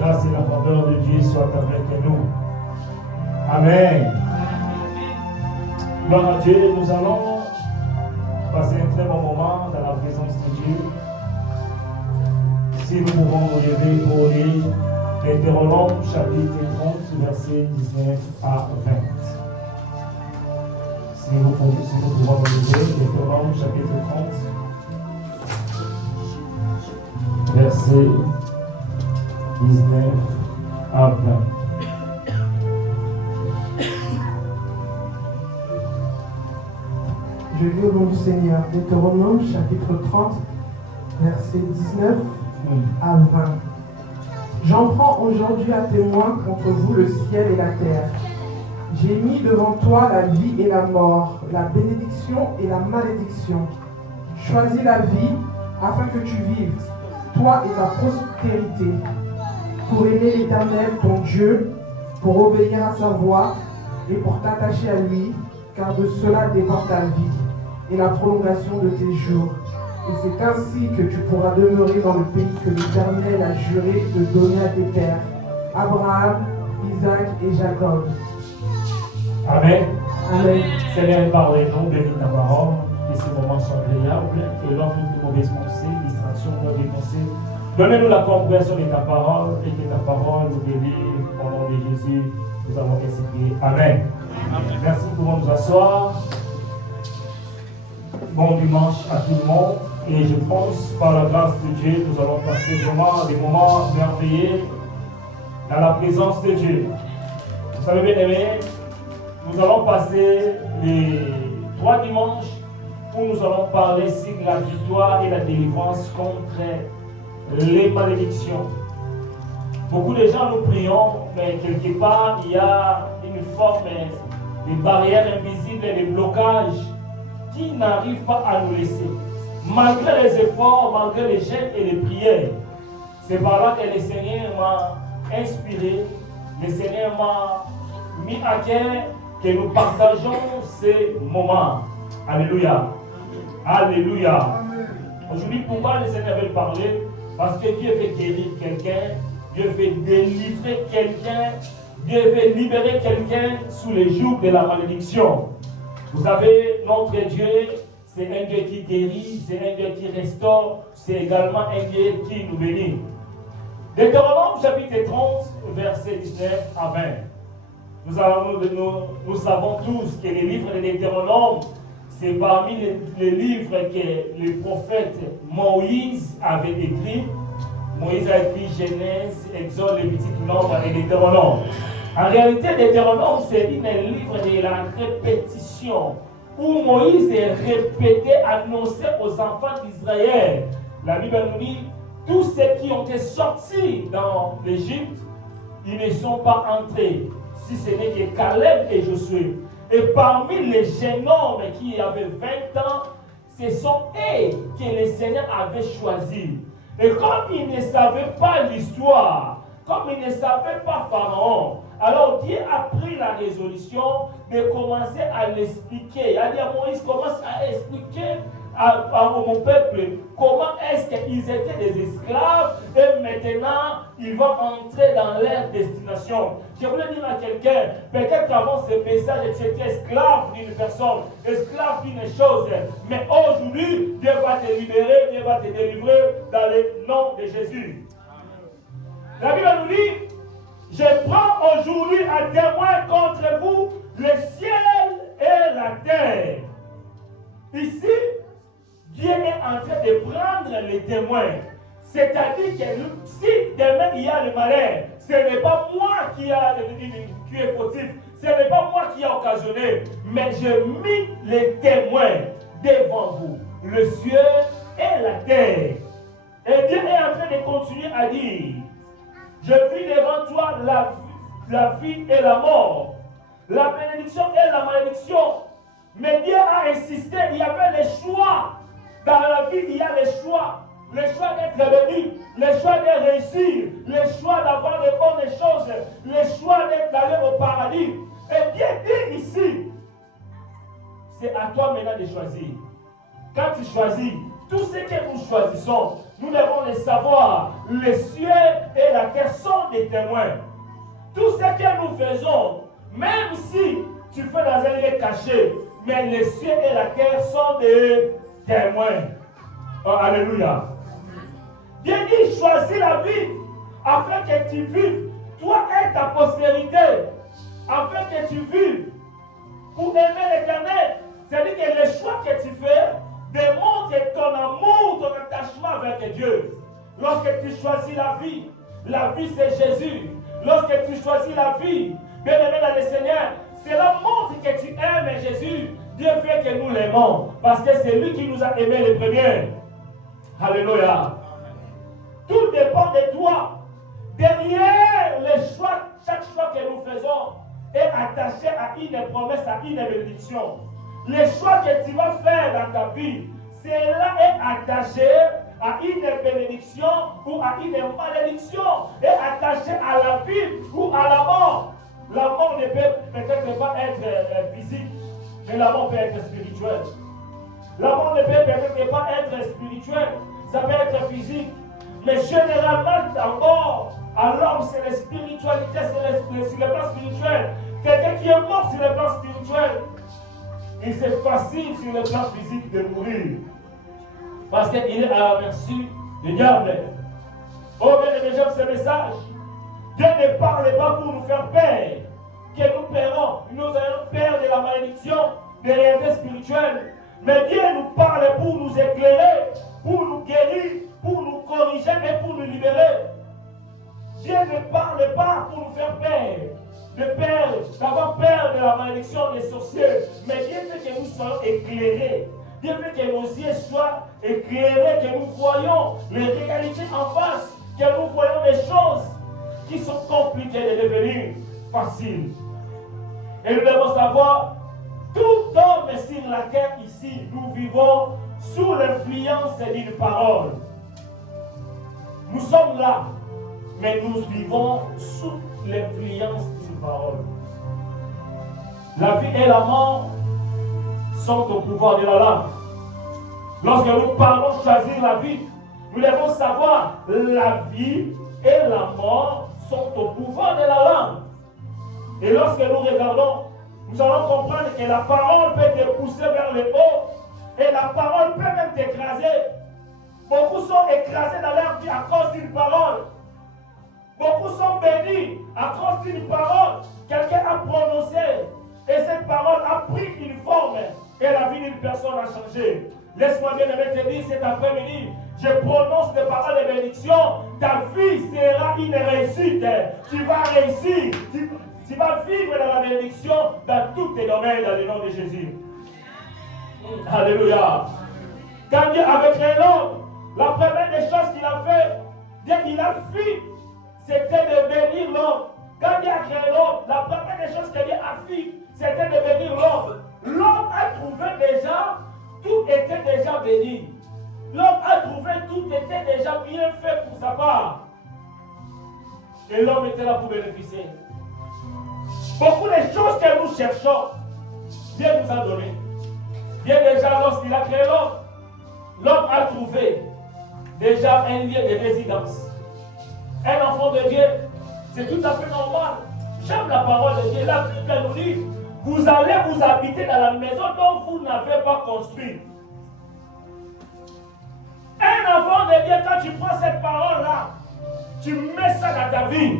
grâce et la faveur de Dieu soient avec nous. Amen. Gloire à Dieu, nous allons passer un très bon moment dans la présence de Dieu. Si nous pouvons nous lever pour lire Deutéronome chapitre 30, versets 19 à 20. Si nous pouvons nous lever, Deutéronome chapitre 30, versets 19 à 20. Je lis au nom du Seigneur, Deutéronome chapitre 30, versets 19 à 20. J'en prends aujourd'hui à témoin contre vous le ciel et la terre. J'ai mis devant toi la vie et la mort, la bénédiction et la malédiction. Choisis la vie afin que tu vives, toi et ta postérité, pour aimer l'Éternel ton Dieu, pour obéir à sa voix et pour t'attacher à lui, car de cela dépend ta vie et la prolongation de tes jours. Et c'est ainsi que tu pourras demeurer dans le pays que l'Éternel a juré de donner à tes pères, Abraham, Isaac et Jacob. Amen. Amen. Seigneur, parlez-nous, bénis ta parole, que ces moments soient agréables, et l'homme de mauvaises pensées, distractions, mauvaises pensées. Donnez-nous la compréhension de ta parole, et que ta parole nous délivre au nom de Jésus. Nous avons ainsi prié. Amen. Amen. Merci, nous pouvons nous asseoir. Bon dimanche à tout le monde. Et je pense, par la grâce de Dieu, nous allons passer vraiment des moments merveilleux dans la présence de Dieu. Vous savez bien aimé, nous allons passer les 3 dimanches où nous allons parler sur la victoire et la délivrance contre les malédictions. Beaucoup de gens nous prions, mais quelque part, il y a une forme de barrière invisible et de blocage qui n'arrive pas à nous laisser. Malgré les efforts, malgré les jeûnes et les prières, c'est par là que le Seigneur m'a inspiré, le Seigneur m'a mis à cœur que nous partageons ces moments. Alléluia. Alléluia. Aujourd'hui, pourquoi le Seigneur veut parler? Parce que Dieu veut guérir quelqu'un, Dieu veut délivrer quelqu'un, Dieu veut libérer quelqu'un sous les jours de la malédiction. Vous savez, notre Dieu, c'est un Dieu qui guérit, c'est un Dieu qui restaure, c'est également un Dieu qui nous bénit. Deutéronome chapitre 30, verset 19 à 20. Nous savons tous que les livres de Deutéronome, c'est parmi les livres que le prophète Moïse avait écrit. Moïse a écrit Genèse, Exode, Lévitique, Nombre et Deutéronome. En réalité, Deutéronome, c'est un livre de la répétition, où Moïse est répété, annoncé aux enfants d'Israël. La Bible nous dit, tous ceux qui ont été sortis dans l'Égypte, ils ne sont pas entrés, si ce n'est que Caleb et Josué. Et parmi les jeunes hommes qui avaient 20 ans, ce sont eux que le Seigneur avait choisis. Et comme ils ne savaient pas l'histoire, comme ils ne savaient pas Pharaon, alors Dieu a pris la résolution de commencer à l'expliquer. Il a dit à Moïse, commence à expliquer à mon peuple comment est-ce qu'ils étaient des esclaves et maintenant ils vont entrer dans leur destination. Je voulais dire à quelqu'un, peut-être avant ce message, tu étais esclave d'une personne, esclave d'une chose, mais aujourd'hui, Dieu va te libérer, Dieu va te délivrer dans le nom de Jésus. La Bible nous dit, je prends aujourd'hui à témoin contre vous le ciel et la terre. Ici, Dieu est en train de prendre les témoins. C'est-à-dire que si demain il y a le malheur, ce n'est pas moi qui est fautif, ce n'est pas moi qui ai occasionné, mais j'ai mis les témoins devant vous, le ciel et la terre. Et Dieu est en train de continuer à dire, je prie devant toi la vie et la mort, la bénédiction et la malédiction. Mais Dieu a insisté, il y avait le choix. Dans la vie, il y a le choix. Le choix d'être béni, le choix de réussir, le choix d'avoir de bonnes choses, le choix d'aller au paradis. Et Dieu dit ici, c'est à toi maintenant de choisir. Quand tu choisis, tout ce que nous choisissons, nous devons le savoir. les cieux et la terre sont des témoins. Tout ce que nous faisons, même si tu fais dans un lieu caché, mais les cieux et la terre sont des témoins. Oh, alléluia. Bien dit, choisis la vie afin que tu vives, toi et ta postérité, afin que tu vives pour aimer l'Éternel. C'est-à-dire que les choix que tu fais démontrent ton amour, ton attachement avec Dieu. Lorsque tu choisis la vie c'est Jésus. Lorsque tu choisis la vie, bien-aimé dans le Seigneur, cela montre que tu aimes Jésus. Dieu fait que nous l'aimons, parce que c'est lui qui nous a aimés les premiers. Alléluia. Tout dépend de toi. Derrière les choix, chaque choix que nous faisons est attaché à une promesse, à une bénédiction. Les choix que tu vas faire dans ta vie, cela est attaché à une bénédiction ou à une malédiction, est attaché à la vie ou à la mort. La mort ne peut peut-être pas être physique, mais la mort peut être spirituelle. La mort ne peut peut-être pas être spirituelle, ça peut être physique. Mais généralement, d'abord, à l'homme, c'est la spiritualité, c'est sur le plan spirituel. Quelqu'un qui est mort sur le plan spirituel, il c'est facile sur le plan physique de mourir. Parce qu'il est à la merci du diable. Oh, bien aimé, j'aime ce message. Dieu ne parle pas pour nous faire peur, que nous paierons. Nous allons peur de la malédiction, des réalités spirituelles. Mais Dieu nous parle pour nous éclairer, pour nous guérir, pour nous corriger et pour nous libérer. Dieu ne parle pas pour nous faire peur, d'avoir peur de la malédiction des sorciers. Mais Dieu veut que nous soyons éclairés. Dieu veut que nos yeux soient éclairés, que nous voyons les réalités en face, que nous voyons des choses qui sont compliquées de devenir faciles. Et nous devons savoir, tout homme sur la terre ici, nous vivons sous l'influence d'une parole. Nous sommes là, mais nous vivons sous l'influence d'une parole. La vie et la mort sont au pouvoir de la langue. Lorsque nous parlons de choisir la vie, nous devons savoir la vie et la mort sont au pouvoir de la langue. Et lorsque nous regardons, nous allons comprendre que la parole peut te pousser vers le haut et la parole peut même t'écraser. Beaucoup sont écrasés dans leur vie à cause d'une parole. Beaucoup sont bénis à cause d'une parole. Quelqu'un a prononcé et cette parole a pris une forme et la vie d'une personne a changé. Laisse-moi bien te dire cet après-midi, je prononce des paroles de bénédiction. Ta vie sera une réussite. Tu vas réussir. Tu vas vivre dans la bénédiction dans tous tes domaines dans le nom de Jésus. Alléluia. Quand Dieu avait créé l'homme, la première des choses qu'il a fait, Dieu qu'il a fait, c'était de bénir l'homme. Quand Dieu a créé l'homme, la première des choses que Dieu a fait, c'était de bénir l'homme. L'homme a trouvé déjà, tout était déjà béni. L'homme a trouvé, tout était déjà bien fait pour sa part. Et l'homme était là pour bénéficier. Beaucoup de choses que nous cherchons, Dieu nous a donné. Dieu déjà, lorsqu'il a créé l'homme, l'homme a trouvé déjà un lieu de résidence. Un enfant de Dieu, c'est tout à fait normal. J'aime la parole de Dieu. La Bible nous dit, vous allez vous habiter dans la maison dont vous n'avez pas construit. Un enfant de Dieu, quand tu prends cette parole-là, tu mets ça dans ta vie,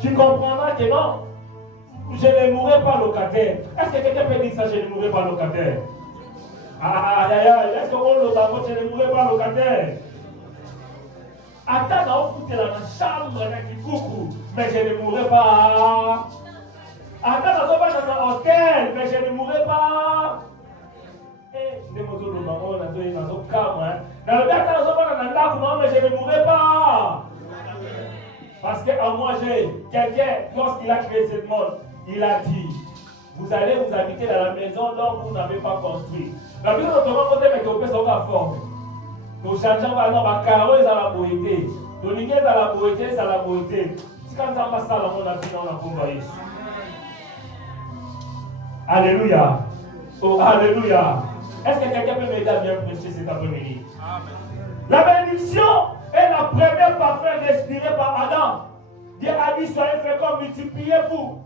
tu comprendras que non, je ne mourrai pas locataire. Est-ce que quelqu'un peut dire ça, je ne mourrai pas locataire? Est-ce qu'on le d'abord, je ne mourrai pas locataire? Attends, on fout dans la chambre avec coucou, mais je ne mourrai pas. Attends, on va dans un hôtel, mais je ne mourrai pas. Dans le bien, mais je ne mourrai pas. Parce qu'à moi, j'ai quelqu'un, lorsqu'il a créé ce monde, il a dit, vous allez vous habiter dans la maison dont vous n'avez pas construit. La maison dont on va monter, mais qu'on peut s'en forme. Donc, changeant par exemple, à carreau, ils ont la beauté. Donc, les gars, la beauté, ça la beauté. C'est comme ça, on va ça dans mon avis, on a combattu. Alléluia. Oh, alléluia. Est-ce que quelqu'un peut m'aider à bien prêcher cet après-midi? La bénédiction Et la première parfum respirée par Adam, Dieu a dit, soyez féconds, multipliez-vous.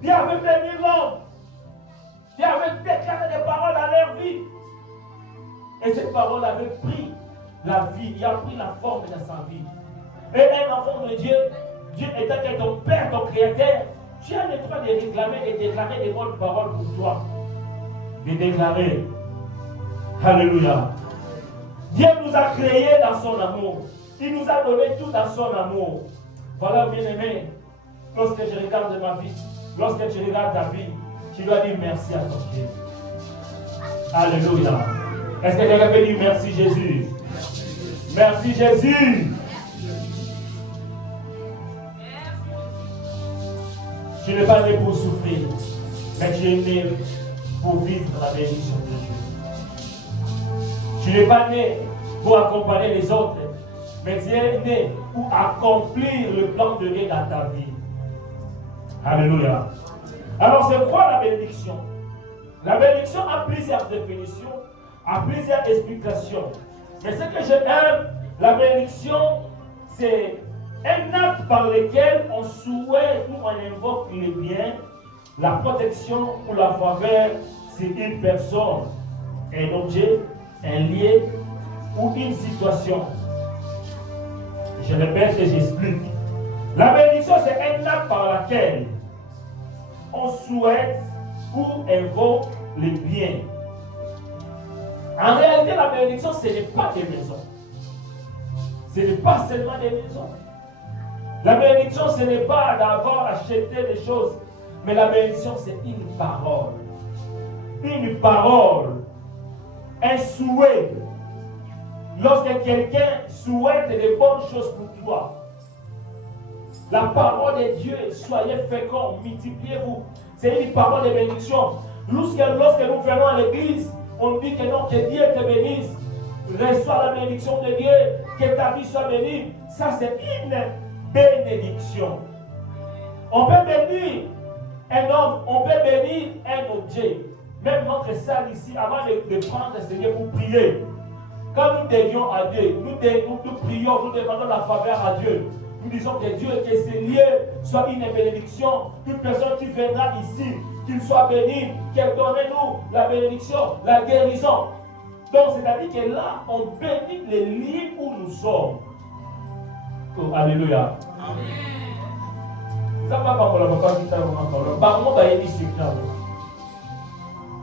Dieu avait béni l'homme. Dieu avait déclaré des paroles à leur vie. Et cette parole avait pris la vie, il a pris la forme de sa vie. Et un enfant de Dieu, Dieu étant que ton Père, ton Créateur, tu as le droit de réclamer et déclarer des bonnes paroles pour toi. De déclarer. Alléluia. Dieu nous a créés dans son amour. Il nous a donné tout dans son amour. Voilà, bien-aimé, lorsque je regarde ma vie, lorsque tu regardes ta vie, tu dois dire merci à ton Dieu. Alléluia. Est-ce que quelqu'un peut dire merci Jésus? Merci Jésus. Tu n'es pas né pour souffrir, mais tu es né pour vivre la bénédiction de Dieu. Tu n'es pas né pour accompagner les autres, mais tu es né pour accomplir le plan de Dieu dans ta vie. Alléluia. Alors c'est quoi la bénédiction? La bénédiction a plusieurs définitions, a plusieurs explications. Mais ce que j'aime, la bénédiction, c'est un acte par lequel on souhaite ou on invoque le bien, la protection ou la faveur sur une personne, un objet, un lieu ou une situation. Je répète et j'explique. La bénédiction, c'est un acte par lequel on souhaite ou invoque le bien. En réalité, la bénédiction, ce n'est pas des maisons. Ce n'est pas seulement des maisons. La bénédiction, ce n'est pas d'avoir acheté des choses, mais la bénédiction, c'est une parole. Une parole, un souhait. Lorsque quelqu'un souhaite de bonnes choses pour toi, la parole de Dieu, soyez féconds, multipliez-vous. C'est une parole de bénédiction. Lorsque nous venons à l'église, on dit que non, que Dieu te bénisse. Reçois la bénédiction de Dieu, que ta vie soit bénie. Ça, c'est une bénédiction. On peut bénir un homme, on peut bénir un objet. Même notre salle ici, avant de prendre le Seigneur pour prier, quand nous dédions à Dieu, nous prions, nous demandons la faveur à Dieu. Nous disons que Dieu, que ce lieu soit une bénédiction. Toute personne qui viendra ici, qu'il soit béni, qu'elle donne-nous la bénédiction, la guérison. Donc, c'est-à-dire que là, on bénit les lieux où nous sommes. Oh, alléluia. Amen. Ça va pas pour la papa qui t'a encore. Bah, moi, bah, il dit c'est clair.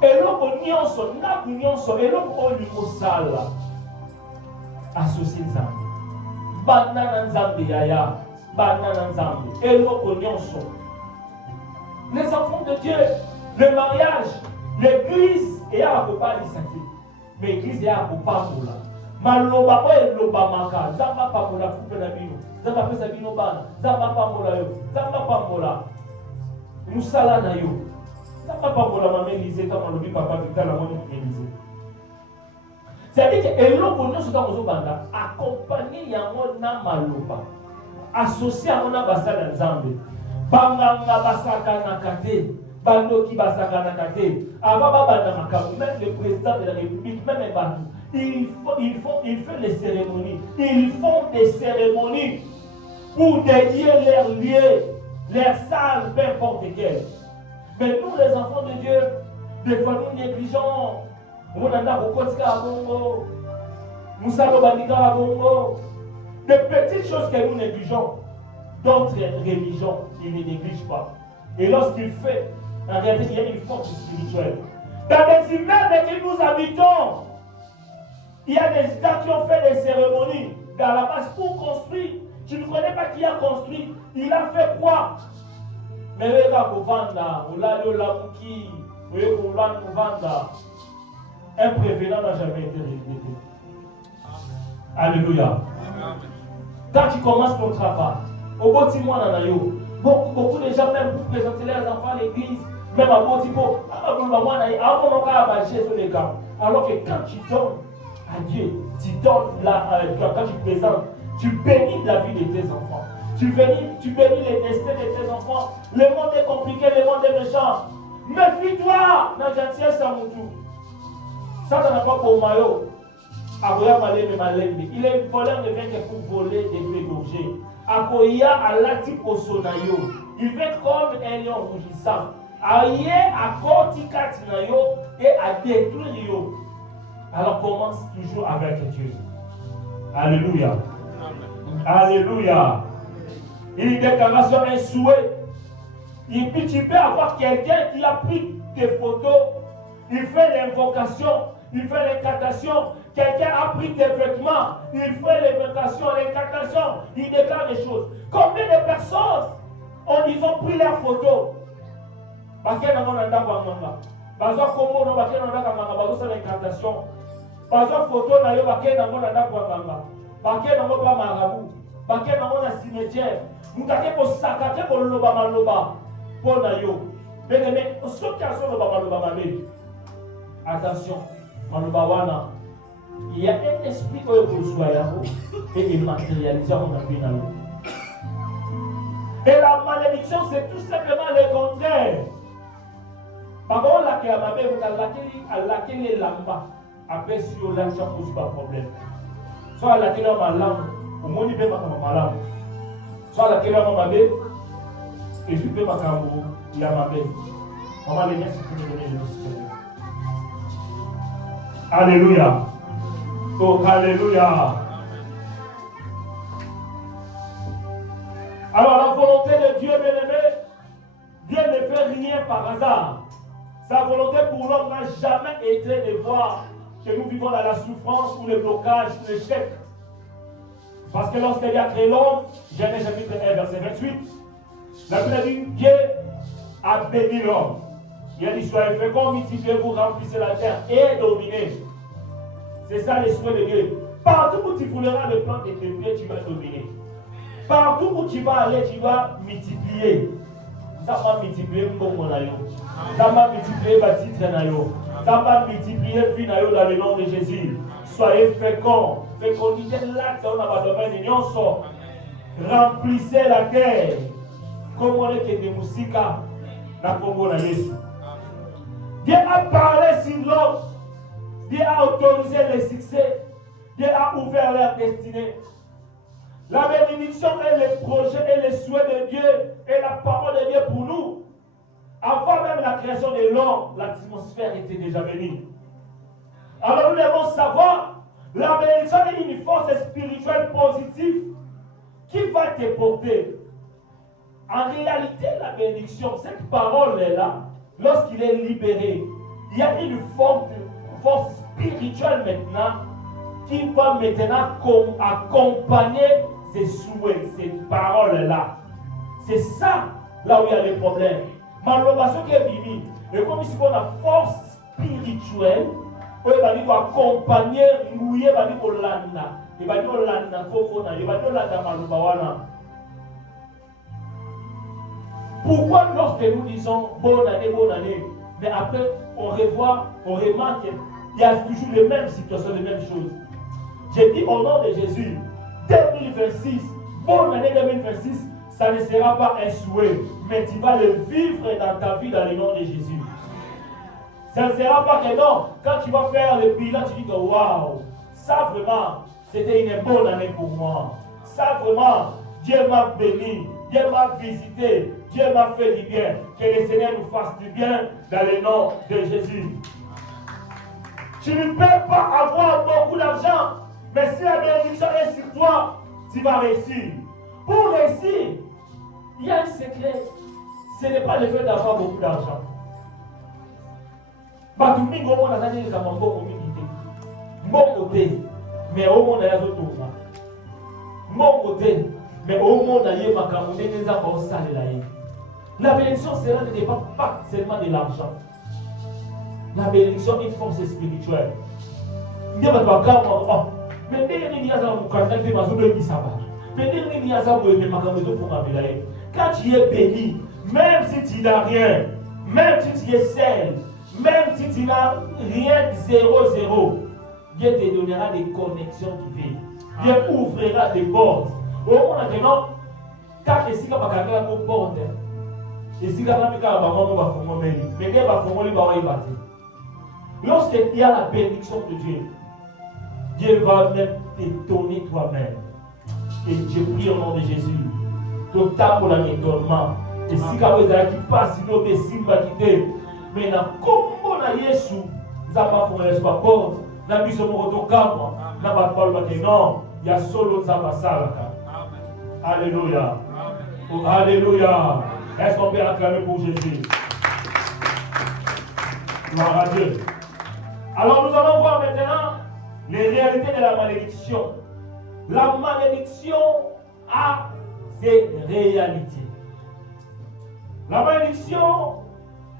Et là, on y en sort, là, on y en sort, et là, on lui sale. Associé Nzambe. Banana Nzambe yaya. Banana Nzambe. Et là, on y en sort. Les enfants de Dieu, le mariage, l'église, et à la copa sacré. Mais l'église est à copa pour là. Maloba oye loba maka. Zamba pa pour la coupe la bino. Zamba pesa bino bana. Zamba pa pour la yo. Zamba pa pour la. Musala na yo. Zamba pa pour la maman Élisée comme on le dit papa Victor la maman Élisée. C'est-à-dire que eloko nyonso ka mozo banda accompagner yango na maloba. Associé à mon ambassadeur Nzambe. Banganga basaka na kate. Bandoki basaka na kate. Avant baba makamu, même le président de la République, même un bateau. Ils font des cérémonies. Ils font des cérémonies pour dédier leurs lieux, leurs salles, peu importe quelles. Mais nous, les enfants de Dieu, des fois nous négligeons. On a des petites choses que nous négligeons. D'autres religions, ils ne négligent pas. Et lorsqu'il fait, en réalité, il y a une force spirituelle. Dans les immeubles que nous habitons, il y a des gens qui ont fait des cérémonies dans la base pour construire. Tu ne connais pas qui a construit. Il a fait quoi? Mais regarde, un prévenant n'a jamais été répété. Alléluia. Quand tu commences ton travail, au bout de mois, beaucoup de gens, même pour présenter leurs enfants à l'église, même à Botipo, alors que quand tu donnes à Dieu, tu donnes quand tu présentes, tu bénis la vie de tes enfants. Tu bénis les destins de tes enfants. Le monde est compliqué, le monde est méchant. Méfie-toi dans gentillesse à mon tour. Ça n'a pas pour maillot. Il est voleur ne vient que pour voler et dégorger. Akoya alati posonayo. Il fait comme un lion rougissant. Aïe à kotikati nayo et à détruire yo. Alors commence toujours avec Dieu. Alléluia. Alléluia. Il déclare sur un souhait. Et puis tu peux avoir quelqu'un qui a pris des photos. Il fait l'invocation. Il fait l'incantation. Quelqu'un a pris des vêtements. Il fait l'invocation, l'incantation. Il déclare des choses. Combien de personnes ils ont pris leurs photos? Parce qu'il y a un incantation. Parce photo na yo baké na mona na kwanganga baké na mona marabu baké na mona cimetière mutake ko sakate ko loba maloba pona yo mais soki aso loba maloba mabe attention maloba wana il y a un esprit qui est soyant et il matérialise on a vu dans l'eau. Et la malédiction c'est tout simplement le contraire. Par contre la que mabe vous laquelle lamba. Après, si on l'a ça pose pas de problème. Soit la télé ma langue, au moins il peut pas comme ma langue. Soit la télé ma bébé, et je peux pas comme il y a ma bébé. On va les mettre pour nous donner le Seigneur. Alléluia. Oh, alléluia. Alors, la volonté de Dieu, bien-aimé, Dieu ne fait rien par hasard. Sa volonté pour l'homme n'a jamais été de voir que nous vivons dans la souffrance ou le blocage ou l'échec. Parce que lorsqu'il a créé l'homme, Genèse chapitre 1, verset 28, la Bible a dit Dieu a béni l'homme. Il a dit soyez féconds, multipliez-vous, remplissez la terre et dominez. C'est ça les souhaits de Dieu. Partout où tu vouleras le plan de tes pieds, tu vas dominer. Partout où tu vas aller, tu vas multiplier. Ça va multiplier mon nayo. Ça va multiplier ma titre nayo. Ça va multiplier vie nayo dans le nom de Jésus. Soyez féconds. Fécondité là, on a pas de l'union sort. Remplissez la terre. Comme on est que des moussika dans Congo na Jésus. Dieu a parlé sur l'homme. Dieu a autorisé le succès. Dieu a ouvert leur destinée. La bénédiction est le projet et le souhait de Dieu et la parole de Dieu pour nous. Avant même la création de l'homme, l'atmosphère était déjà bénie. Alors nous devons savoir, la bénédiction est une force spirituelle positive qui va te porter. En réalité, la bénédiction, cette parole-là, lorsqu'il est libéré, il y a une force spirituelle maintenant qui va maintenant accompagner ces souhaits, ces paroles-là. C'est ça, là où il y a des problèmes. Malheureusement, qui est vivant, et comme ici, on a force spirituelle, on va dire accompagner, mouiller, on va dire Olanda. Il va dire Olanda, il va dire Olanda, Maloubawana. Pourquoi lorsque nous disons bonne année, mais après on revoit, on remarque qu'il y a toujours les mêmes situations, les mêmes choses. J'ai dit au nom de Jésus, 2026, bonne année 2026, ça ne sera pas un souhait, mais tu vas le vivre dans ta vie dans le nom de Jésus. Ça ne sera pas que non, quand tu vas faire le bilan, tu dis que waouh, ça vraiment, c'était une bonne année pour moi. Ça vraiment, Dieu m'a béni, Dieu m'a visité, Dieu m'a fait du bien. Que le Seigneur nous fasse du bien dans le nom de Jésus. Tu ne peux pas avoir beaucoup d'argent, mais si la bénédiction est sur toi, tu vas réussir. Pour réussir, il y a un secret. Ce n'est pas le fait d'avoir beaucoup d'argent. Mais au monde, mais au monde, la bénédiction sera ne dépend pas seulement de l'argent. La bénédiction est une force spirituelle. Mais quand tu es béni, même si tu n'as rien, même si tu es seul, même si tu n'as rien, 0, Dieu te donnera des connexions divines. Dieu ouvrira des portes. Au moment maintenant, quand tu es une porte, lorsqu'il y a la bénédiction de Dieu, Dieu va même t'étonner toi-même. Et je prie au nom de Jésus. Tout temps pour l'étonnement. Et si vous avez qui passe, sinon des simba qui mais dans combo na Yesu, nous n'avons pas fait l'espoir pauvre. Nous avons mis ce mot au camp. Nous n'avons pas le non. Il y a solo Zabasala. Alléluia. Oh, alléluia. Est-ce qu'on peut acclamer pour Jésus? Gloire à Dieu. Alors nous allons voir maintenant les réalités de la malédiction. La malédiction a ses réalités. La malédiction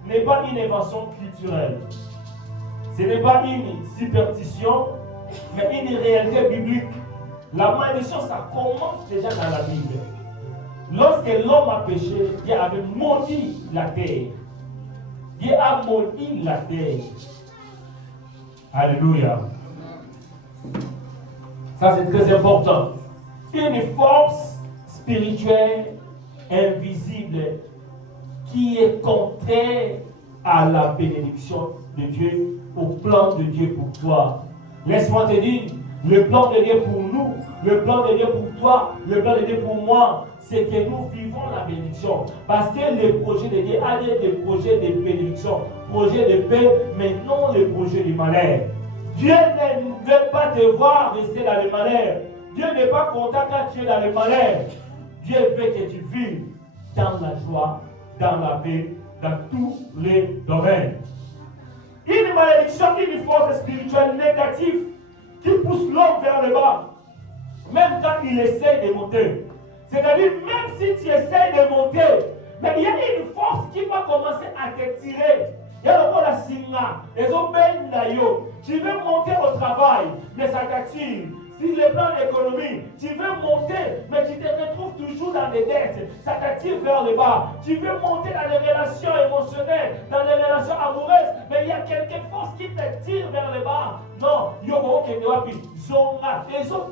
n'est pas une invention culturelle. Ce n'est pas une superstition, mais une réalité biblique. La malédiction, ça commence déjà dans la Bible. Lorsque l'homme a péché, Dieu avait maudit la terre. Dieu a maudit la terre. Alléluia. Ça, c'est très important. Une force spirituelle invisible qui est contraire à la bénédiction de Dieu, au plan de Dieu pour toi. Laisse-moi te dire, le plan de Dieu pour nous, le plan de Dieu pour toi, le plan de Dieu pour moi, c'est que nous vivons la bénédiction. Parce que le projet de Dieu a des projets de bénédiction, projets de paix, mais non les projets du malheur. Dieu ne veut pas te voir rester dans le malheur. Dieu n'est pas content quand tu es dans le malheur. Dieu veut que tu vives dans la joie, dans la paix, dans tous les domaines. Une malédiction, une force spirituelle négative qui pousse l'homme vers le bas, même quand il essaie de monter. C'est-à-dire, même si tu essaies de monter, mais il y a une force qui va commencer à te tirer. Il y a le la singa, les autres, tu veux monter au travail, mais ça t'attire. Si le plan d'économie, tu veux monter, mais tu te retrouves toujours dans des dettes, ça t'attire vers le bas. Tu veux monter dans les relations émotionnelles, dans les relations amoureuses, mais il y a quelque chose qui te tire vers le bas. Non, Yogo Kenewapi, Zonga, les autres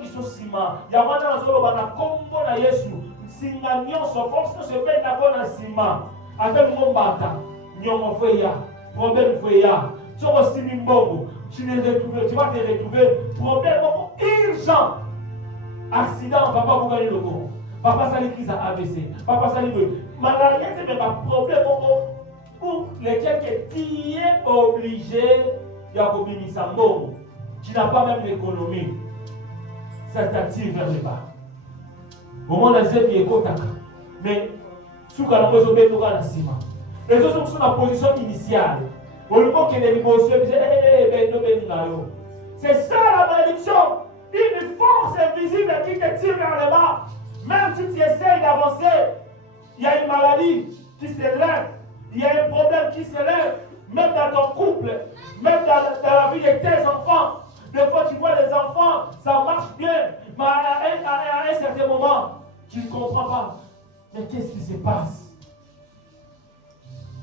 qui sont ciment. Il y a un solo bana combo na Yesu, Singanion, son force se met d'abord dans ciment. Avec mon bata, Nyomo Freya, problème Freya, tu vas aussi Mbongo. Tu vas te retrouver problème urgent. Accident, papa vous gagnez le courant. Papa ça crise à AVC. Papa ça le maladie, c'est même un problème pour lesquels tu es obligé de Sambo. Tu n'as pas même l'économie. Ça t'attire vers le bas. Au moment où la zèbre est contacte. Mais sous la position de la ciment. Les autres sont dans la position initiale. C'est ça la malédiction. Une force invisible qui te tire vers le bas. Même si tu essayes d'avancer, il y a une maladie qui se lève. Il y a un problème qui se lève. Même dans ton couple, même dans la vie de tes enfants. Des fois tu vois les enfants, ça marche bien. Mais à un certain moment, tu ne comprends pas. Mais qu'est-ce qui se passe?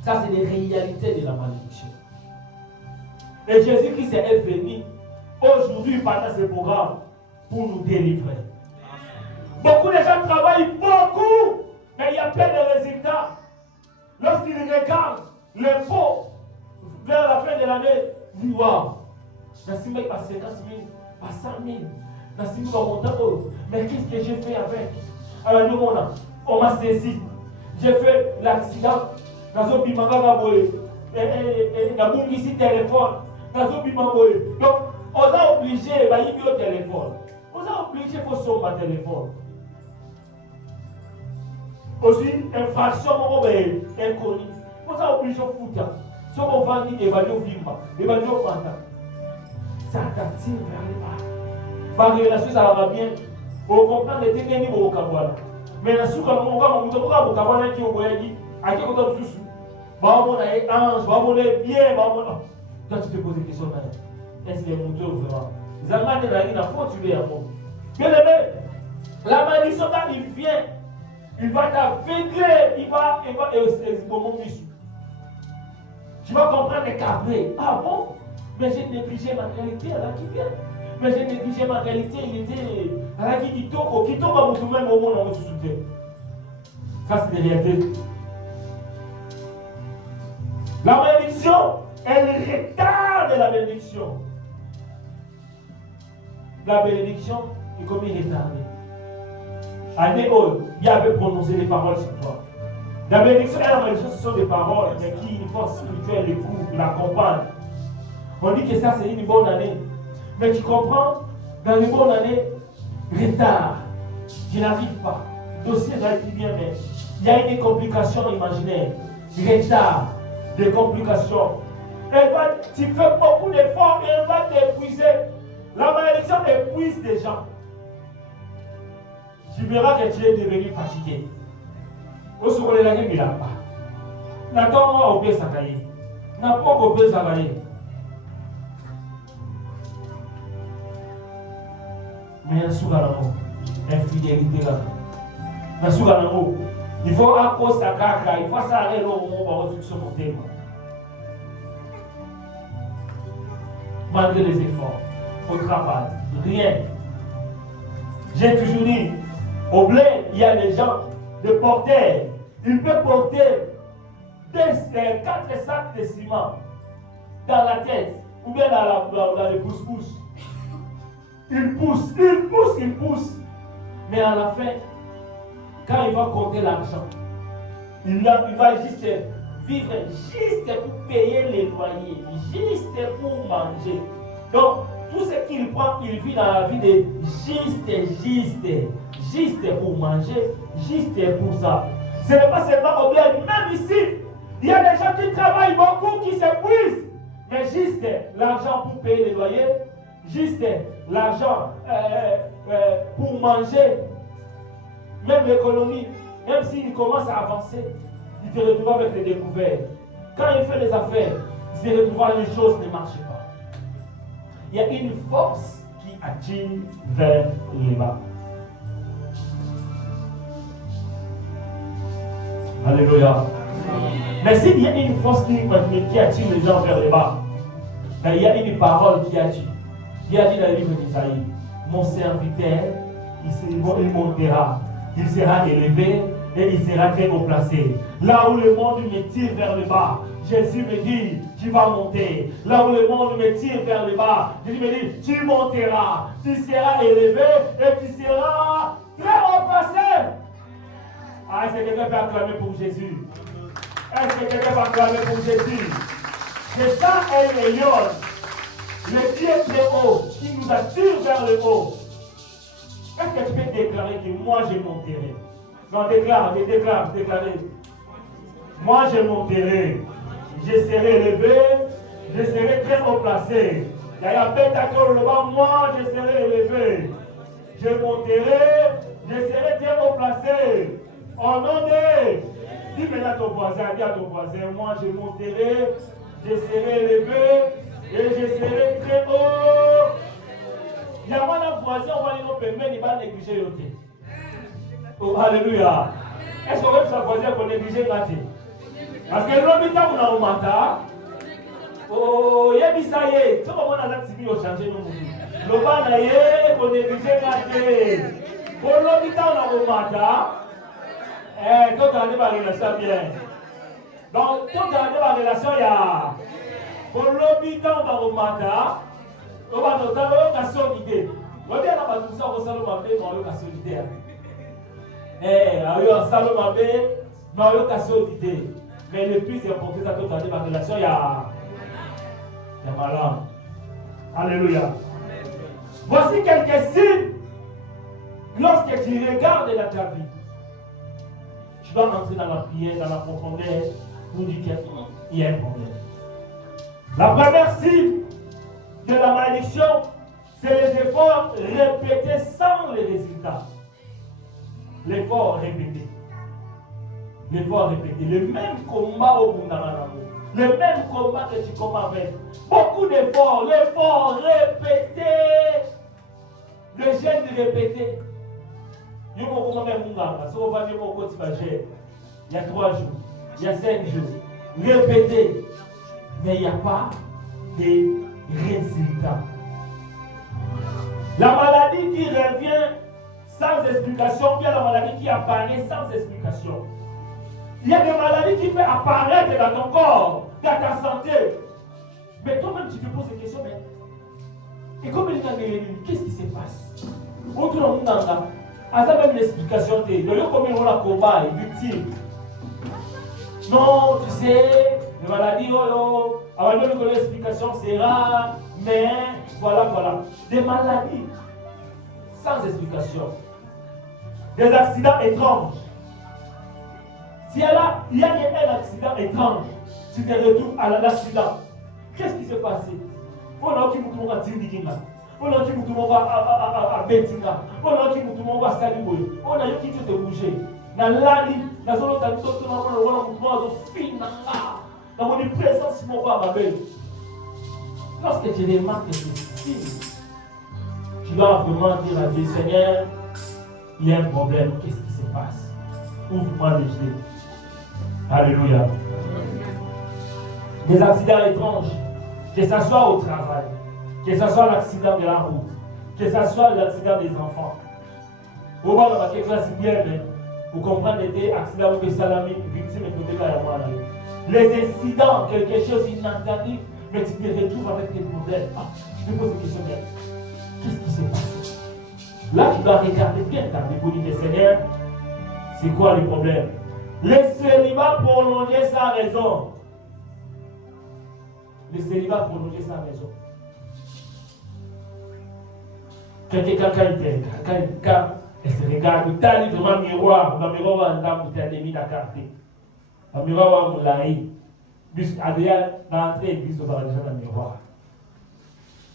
Ça, c'est les réalités de la malédiction. Et Jésus-Christ est venu aujourd'hui pendant ce programme pour nous délivrer. Beaucoup de gens travaillent beaucoup, mais il n'y a pas de résultats. Lorsqu'ils regardent l'impôt vers la fin de l'année, ils disent waouh, merci mec à 50 000, à 100 000, merci mec à montant. Mais qu'est-ce que j'ai fait avec? Alors nous, on m'a saisi. J'ai fait l'accident. Donc, on a obligé au téléphone. On a obligé pour son téléphone. Aussi, infraction inconnue. On a obligé au foot. Si on va dire évaluer au vivant, évaluer au fanta. Ça t'attire vers le bas. Par relation, ça va bien. On comprend les techniques au vocabulaire. Mais la soupe, on va au vocabulaire qui est au voyage. À qui on doit sous. Bon, est ange, bon, est bien, bon. Toi, tu te poses des questions. Est-ce qu'il est monté ou vraiment? Zaman est là, il a continué à fond. Bien aimé, la malédiction, quand il vient, il va t'aveugler, il va tu vas comprendre qu'après, ah bon, mais j'ai négligé ma réalité à la qui vient. Mais j'ai négligé ma réalité, il était à la qui tombe à vous même au monde, on va se soutenir. Ça, c'est des réalités. La malédiction, elle retarde la bénédiction. la bénédiction est comme retardée. Année où il avait prononcé des paroles sur toi. La bénédiction et la malédiction, ce sont des paroles, mais qui, une force spirituelle, l'écoute, l'accompagne. On dit que ça, c'est une bonne année. Mais tu comprends, dans une bonne année, retard, je n'arrive pas. Le dossier va être bien, mais il y a une complication imaginaire. Retard, des complications. Tu fais beaucoup d'efforts et elle va t'épuiser. La malédiction épuise des gens. Tu verras que tu es devenu fatigué. Au secours, la gueule, il n'a pas. N'attends-moi au pied Sakaye. N'a pas au pied Sakaye. Mais il y a un infidélité là. Il faut à cause de ça, il faut s'arrêter là où on va sur mon thème. Malgré les efforts, au travail, rien. J'ai toujours dit, au blé, il y a des gens, des porteurs. Ils peuvent porter 4 sacs de ciment dans la tête ou bien dans le pouce-pouce. Il pousse. Mais à la fin, quand il va compter l'argent, il va juste vivre juste pour payer les loyers, juste pour manger. Donc, tout ce qu'il prend, il vit dans la vie de juste pour manger, juste pour ça. Ce n'est pas seulement au bled, même ici, il y a des gens qui travaillent beaucoup, qui s'épuisent, mais juste l'argent pour payer les loyers, juste l'argent pour manger, même l'économie, même s'il commence à avancer, il se retrouve avec les découvertes. Quand il fait les affaires, il se retrouve avec les choses ne marchent pas. Il y a une force qui attire vers le bas. Alléluia. Mais s'il y a une force qui attire les gens vers le bas, ben, il y a une parole qui attire. Il a dit dans le livre d'Isaïe, mon serviteur, il montera, il sera élevé et il sera très haut placé. Là où le monde me tire vers le bas, Jésus me dit, tu vas monter. Là où le monde me tire vers le bas, Jésus me dit, tu monteras, tu seras élevé et tu seras très haut placé. Ah, est-ce que quelqu'un peut acclamer pour Jésus? Est-ce que quelqu'un peut acclamer pour Jésus? C'est ça, un lion. Le Dieu très haut qui nous attire vers le haut. Est-ce que tu peux déclarer que moi je monterai? Non, déclare. Moi je monterai. Je serai élevé. Je serai très haut placé. Il y a un pétacole là-bas. Moi je serai élevé. Je monterai. Je serai très haut placé. Au nom de. Dis maintenant à ton voisin, moi je monterai. Je serai élevé. Et je serai très haut. Il y a un voisin, on va nous permettre de négliger le thé. Oh, alléluia. Est-ce qu'on veut sa voisin pour négliger le thé? Parce que l'homme on a un matin. Oh, il y a des ça y est. Tu vois, on a l'activité au changer nos mots. Le ban y est pour négliger le thé. Pour l'homme on a un matin. Quand tu as des relations bien. Donc, quand tu as des relations, il y a. Pour l'habitant dans le matin, on va noter l'occasion d'idée. On dit à la base, on va salomabé dans l'occasion d'idée. Alors, salomabé dans l'occasion d'idée. Mais le plus important, c'est que dans la relation, il y a malheur. Alléluia. Voici quelques signes. Lorsque tu regardes dans ta vie, tu dois entrer dans la prière, dans la profondeur, pour dire qu'il y a un problème. La première signe de la malédiction, c'est les efforts répétés sans les résultats. L'effort répété. Le même combat au Bundamanamo. Le même combat que tu combats avec. Beaucoup d'efforts. L'effort répété. Le jeûne répété. Il y a 3 jours. Il y a 5 jours. Répété. Mais il n'y a pas de résultats. La maladie qui revient sans explication, bien la maladie qui apparaît sans explication. Il y a des maladies qui peuvent apparaître dans ton corps, dans ta santé. Mais toi-même, tu te poses des questions, mais Et comme il dit, qu'est-ce qui se passe? Autre monde, à ça même l'explication, de comment on a combat, victime. Non, tu sais, les maladies, avant de donner l'explication, c'est rare, mais voilà. Des maladies sans explication. Des accidents étranges. Si il y a un accident étrange, tu te retrouves à l'accident. Qu'est-ce qui s'est passé? On a qui nous à Tindikinga. On a qui nous à Betinga. On a qui nous à Saliboué. On a qui te bouger. Dans l'année, dans la zone de dans mon présence, ma belle. Lorsque tu remarques ceci, tu dois vraiment dire à Dieu, Seigneur, il y a un problème, qu'est-ce qui se passe? Ouvre-moi les yeux. Alléluia. Des accidents étranges, que ce soit au travail, que ce soit l'accident de la route, que ce soit l'accident des enfants. Vous voyez, quelque chose de bien, mais vous comprenez des accidents où les salami, victimes et tout les incidents, quelque chose d'inattendu, mais tu te retrouves avec des problèmes. Je te pose une question, qu'est-ce qui s'est passé? Là, tu dois regarder bien ta vie pour dire, Seigneur, c'est quoi le problème? Le célibat prolongé sans raison. Le célibat prolongé sans raison. Quand elle se regarde, tu as dit vraiment miroir, le miroir va en train de mis la carte. Le miroir va en laï. Adrien, dans l'entrée, l'église va déjà dans le miroir.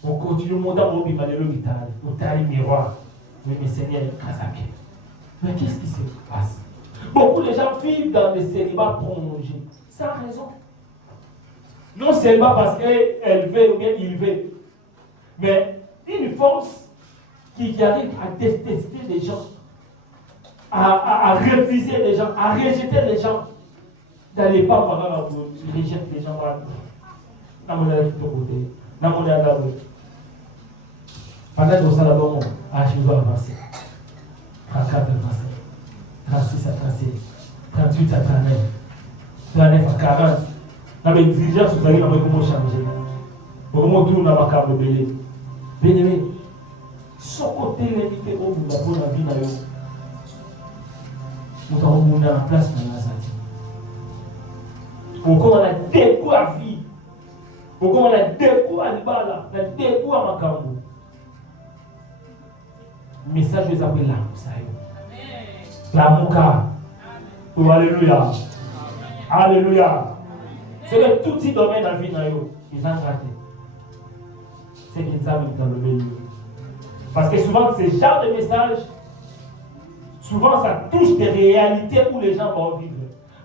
On continue montant au bimane l'hôpital, au tali miroir. Mais Seigneur, mais qu'est-ce qui se passe? Beaucoup de gens vivent dans des célibats prolongés, sans raison. Non seulement parce qu'elle veut ou bien il veut, mais une force qui arrive à détester les gens, à refuser les gens, à rejeter les gens. N'allez pas pendant vous rejeter les gens. Pendant que ça là-bas, je dois avancer. 34 à 35, 36 à 37, 38 à 39, 39 à 40. Dans les dirigeants, vous allez voir comment changer. Comment tout n'a pas qu'à me belé. Bien-aimé, son côté limité au bout de la vie, nous avons en place dans la salle. Pourquoi on a deux coups à vie? Pourquoi on a deux coups à l'ibala? On a deux coups à Makambo. Message les appelle là, ça y est. La Mouka. Oh, alléluia. Alléluia. C'est que tout petit domaine dans la vie, ils ont raté. C'est qu'ils savent dans le milieu. Parce que souvent, ce genre de message, souvent ça touche des réalités où les gens vont vivre.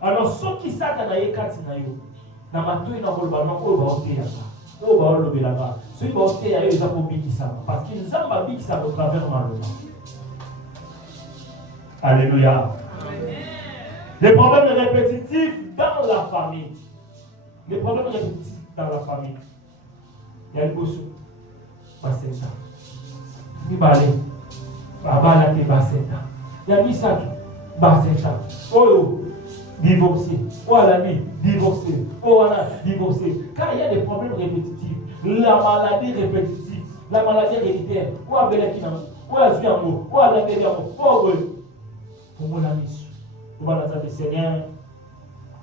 Alors, ceux qui savent dans les cas, dans ma tour, ils n'ont pas le ballon, ceux qui vont faire, ils ont pas qui savent. Parce qu'ils ont pas qui savent au travers de malheureusement. Alléluia. Les problèmes répétitifs dans la famille. Les problèmes répétitifs dans la famille. Il y a le bossou. Basenta. Il va aller. Baba la basenta. Il y a Misaki. Basenta. Oh, divorcé. Oh, l'ami, divorcé. Oh, voilà, divorcé. Quand il y a des problèmes répétitifs, la maladie répétitive, la maladie héréditaire, ou à Belakinam, ou à Zuyamo, ou à la Béliamo, ou à pour mon ami, nous allons dire, Seigneur,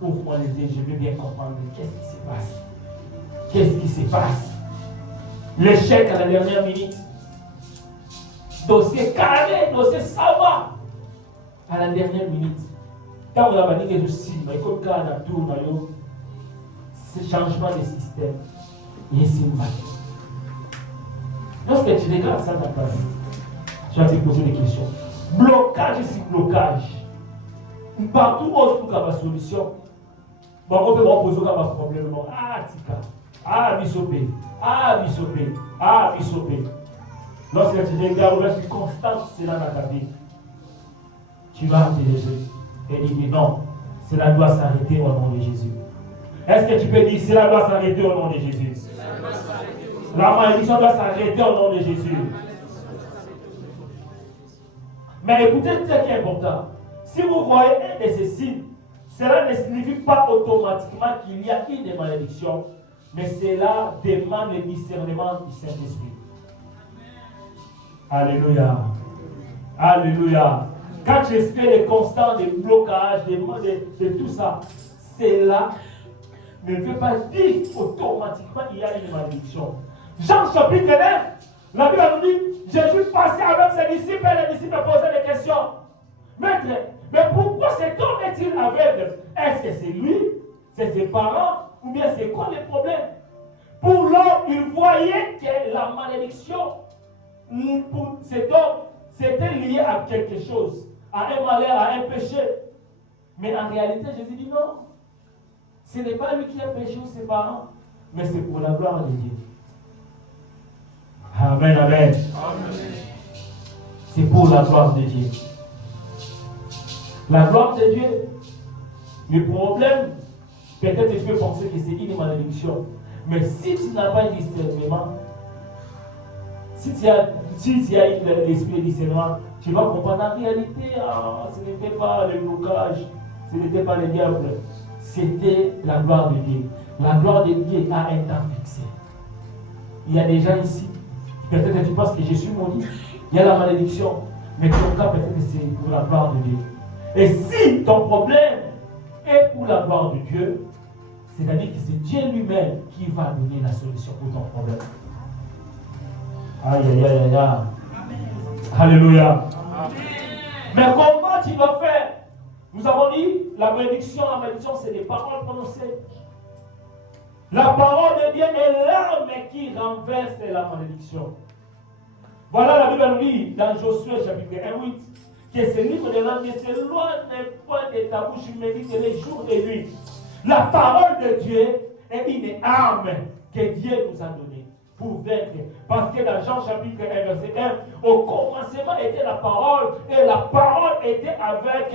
ouvre-moi les yeux, je veux bien comprendre qu'est-ce qui se passe. Qu'est-ce qui se passe? L'échec à la dernière minute. Dossier carré, dossier savoir. À la dernière minute. Quand on a dit que nous signes, mais comme quand on a tout, ce changement de système, il y a un signe. Lorsque tu regardes ça dans ta vie, tu vas te poser des questions. Blocage sur blocage. Partout où on trouve la solution, on peut poser un problème. Ah, tika. Ah, bisopé. Ah, bisopé. Ah, bisopé. Lorsque tu regardes, lorsque tu constates cela dans ta vie, tu vas te lever et dire non, cela doit s'arrêter au nom de Jésus. Est-ce que tu peux dire cela doit s'arrêter au nom de Jésus? La malédiction doit s'arrêter au nom de Jésus. Mais écoutez, très important. Si vous voyez un de ces signes, cela ne signifie pas automatiquement qu'il y a une malédiction, mais cela demande le discernement du Saint-Esprit. Alléluia. Alléluia. Quand j'espère les constants, des blocages, de tout ça, c'est là, ne veut pas dire automatiquement qu'il y a une malédiction. Jean chapitre 9, la Bible nous dit, Jésus passait avec ses disciples et les disciples posaient des questions. Maître, mais pourquoi cet homme est-il aveugle? Est-ce que c'est lui, c'est ses parents, ou bien c'est quoi le problème? Pour l'homme, il voyait que la malédiction, pour cet homme, c'était lié à quelque chose, à un malheur, à un péché. Mais en réalité, Jésus dit non. Ce n'est pas lui qui a péché ou ses parents, mais c'est pour la gloire de Dieu. Amen, amen. C'est pour la gloire de Dieu. La gloire de Dieu. Le problème, peut-être que tu peux penser que c'est une malédiction. Mais si tu n'as pas de discernement, si tu as l'esprit de discernement, tu vas comprendre en réalité, ce n'était pas le blocage, ce n'était pas le diable, c'était la gloire de Dieu. La gloire de Dieu a un temps fixé. Il y a des gens ici, peut-être que tu penses que Jésus maudit, il y a la malédiction, mais ton cas peut-être que c'est pour la gloire de Dieu. Et si ton problème est pour la gloire de Dieu, c'est-à-dire que c'est Dieu lui-même qui va donner la solution pour ton problème. Aïe, aïe, aïe, aïe, aïe. Alléluia. Amen. Mais comment tu vas faire? Nous avons dit, la malédiction, c'est des paroles prononcées. La parole de Dieu est l'arme qui renverse la malédiction. Voilà, la Bible nous dit dans Josué chapitre 1:8 que ce livre de l'âme ne s'éloigne point de ta bouche, médite les jours et nuits. La parole de Dieu est une arme que Dieu nous a donnée pour vaincre. Parce que dans Jean chapitre 1, verset 1, au commencement était la parole, et la parole était avec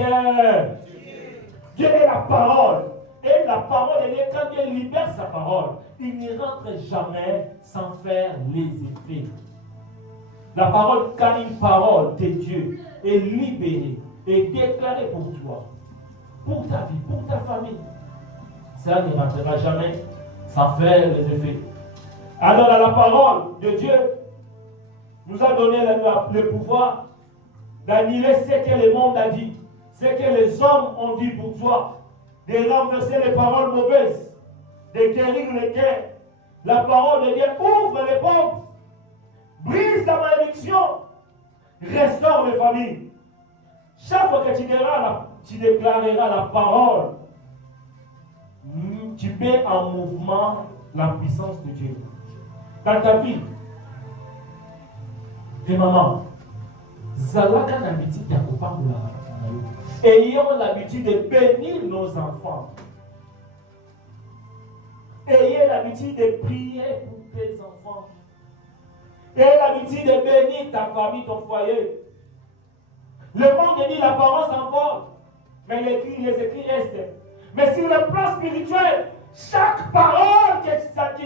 Dieu est la parole. Et la parole de Dieu, quand Dieu libère sa parole, il n'y rentre jamais sans faire les effets. La parole, quand une parole de Dieu est libérée et déclarée pour toi, pour ta vie, pour ta famille, ça ne rentrera jamais sans faire les effets. Alors, la parole de Dieu nous a donné le pouvoir d'annuler ce que le monde a dit, ce que les hommes ont dit pour toi, de renverser les paroles mauvaises, de guérir les cœurs. La parole de Dieu ouvre les portes, brise la malédiction, restaure les familles. Chaque fois que tu déclareras la parole, tu mets en mouvement la puissance de Dieu. Dans ta vie, et maman, Zalaka n'a l'habitude d'accompagner. Ayons l'habitude de bénir nos enfants. Ayez l'habitude de prier pour tes enfants. Ayez l'habitude de bénir ta famille, ton foyer. Le monde dit la parole s'envole, mais les écrits restent. Mais sur le plan spirituel, chaque parole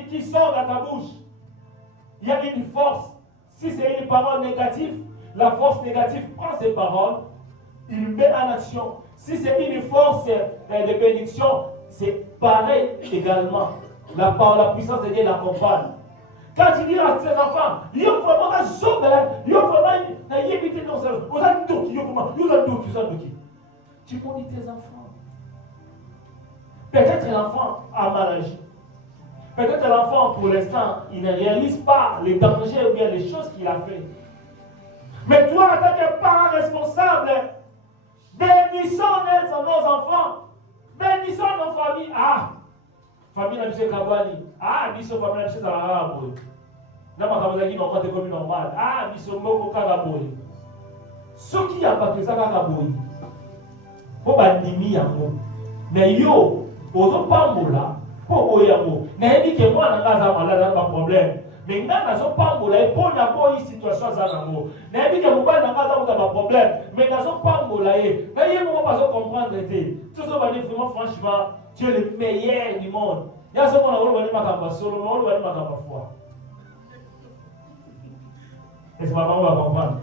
qui sort de ta bouche, il y a une force. Si c'est une parole négative, la force négative prend ces paroles, il met en action. Si c'est une force de bénédiction, c'est pareil également. La puissance de Dieu l'accompagne. Quand tu dis à tes enfants, il y a vraiment un saut de la il y a vraiment une évité dans ça. Tu connais tes enfants. Peut-être l'enfant a mal agi. Peut-être l'enfant, pour l'instant, il ne réalise pas les dangers ou bien les choses qu'il a fait. Mais toi, en tant que parent responsable, bénissons nos enfants. Bénissons nos familles. Famille de M. Kabani. Biso famille de M. Zalaraboy. Nama Kabazaki n'ont pas de communes normales. Biso Moko Kagaboy. Ce qui a pas que ça Kagaboy. Pour bandimi yango. Mais yo, aux pambola, pour oyango. N'a dit que moi, n'a pas problème. Mais n'a pas mola et pour n'a une situation à zango. N'a dit que mon père n'a pas problème. Mais n'a pas mola et. N'ayez pas comprendre. Tout ça va dire vraiment franchement. Tu es le meilleur du monde. Il y a ce qu'on a dit ma solo, on va dire ma foi. Est-ce que maman va comprendre?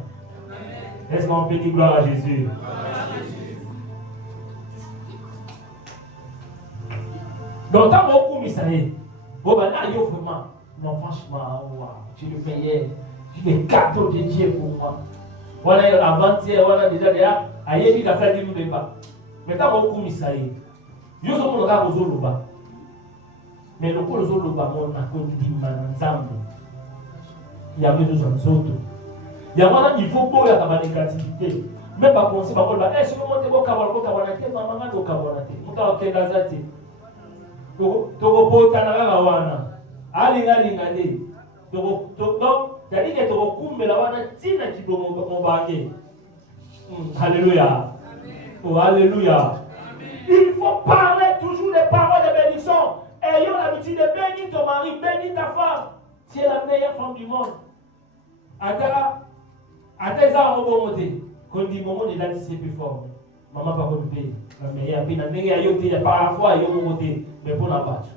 Est-ce qu'on peut dire gloire à Jésus? Donc, tant que ça y est, bon, ben là, il y a vraiment, non, franchement, tu es le meilleur. Les cadeaux de Dieu pour moi. Voilà, avant-hier, voilà déjà, aïe, il a fait des nous pas. Mais quand on commence ça, il y a un peu de Zoloba. Mais le coup de Zoloba, on a connu Manzambe. Il y a besoin de Zoto. Il y a un niveau beau, il y a de négativité. Même pas penser, par contre, est-ce que vous avez un maman de Kabonate, vous avez un Gazate. Togo Tanara Wana. Ali. Donc, c'est-à-dire que Togo Kumbela Wana Tina qui doit m'embarquer. Alléluia. Oh, alléluia. Il faut parler toujours des paroles de bénédiction. Ayons l'habitude de bénir ton mari, bénir ta femme. Tu es la meilleure femme du monde. Ata ça en bon côté. Quand dit maman il a dit c'est plus fort. Maman pas comme payer. La meilleure puis la meilleure yoté parfois yo bon côté mais pour la battre.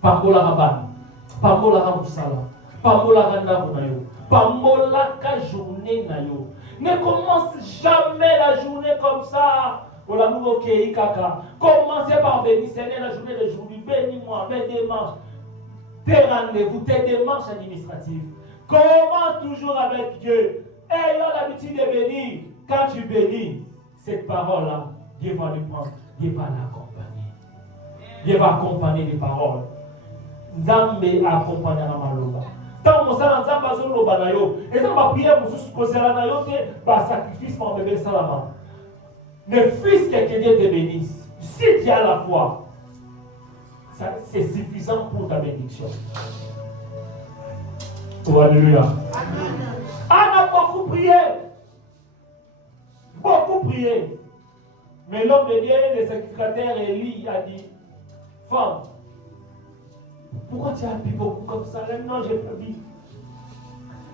Pambola raban. Pambola ramusala. Pambola randa bonayo. Pambola ka journée na yo. Ne commence jamais la journée comme ça. Pour l'amour ok kaka. Commencez par bénir Seigneur la journée de jour. Bénis-moi, mes démarches. Tes rendez-vous, tes démarches administratives. Commence toujours avec Dieu. Ayons l'habitude de bénir. Quand tu bénis, cette parole-là, Dieu va lui prendre, Dieu va l'accompagner. Dieu va accompagner les paroles. Nzambe accompagnera maloba. Tant que ça, Nzambe azoloba na yo. Et ça va prier pour se poser na yo te ba sacrifice pour bébé salama. Mais fils que Dieu te bénisse. Si tu as la foi, c'est suffisant pour ta bénédiction. Oh, alléluia. Anne a beaucoup prié. Beaucoup prié. Mais l'homme de Dieu, le sacrificateur Élie, a dit, femme, pourquoi tu as appris beaucoup comme ça? Non, j'ai pas vu.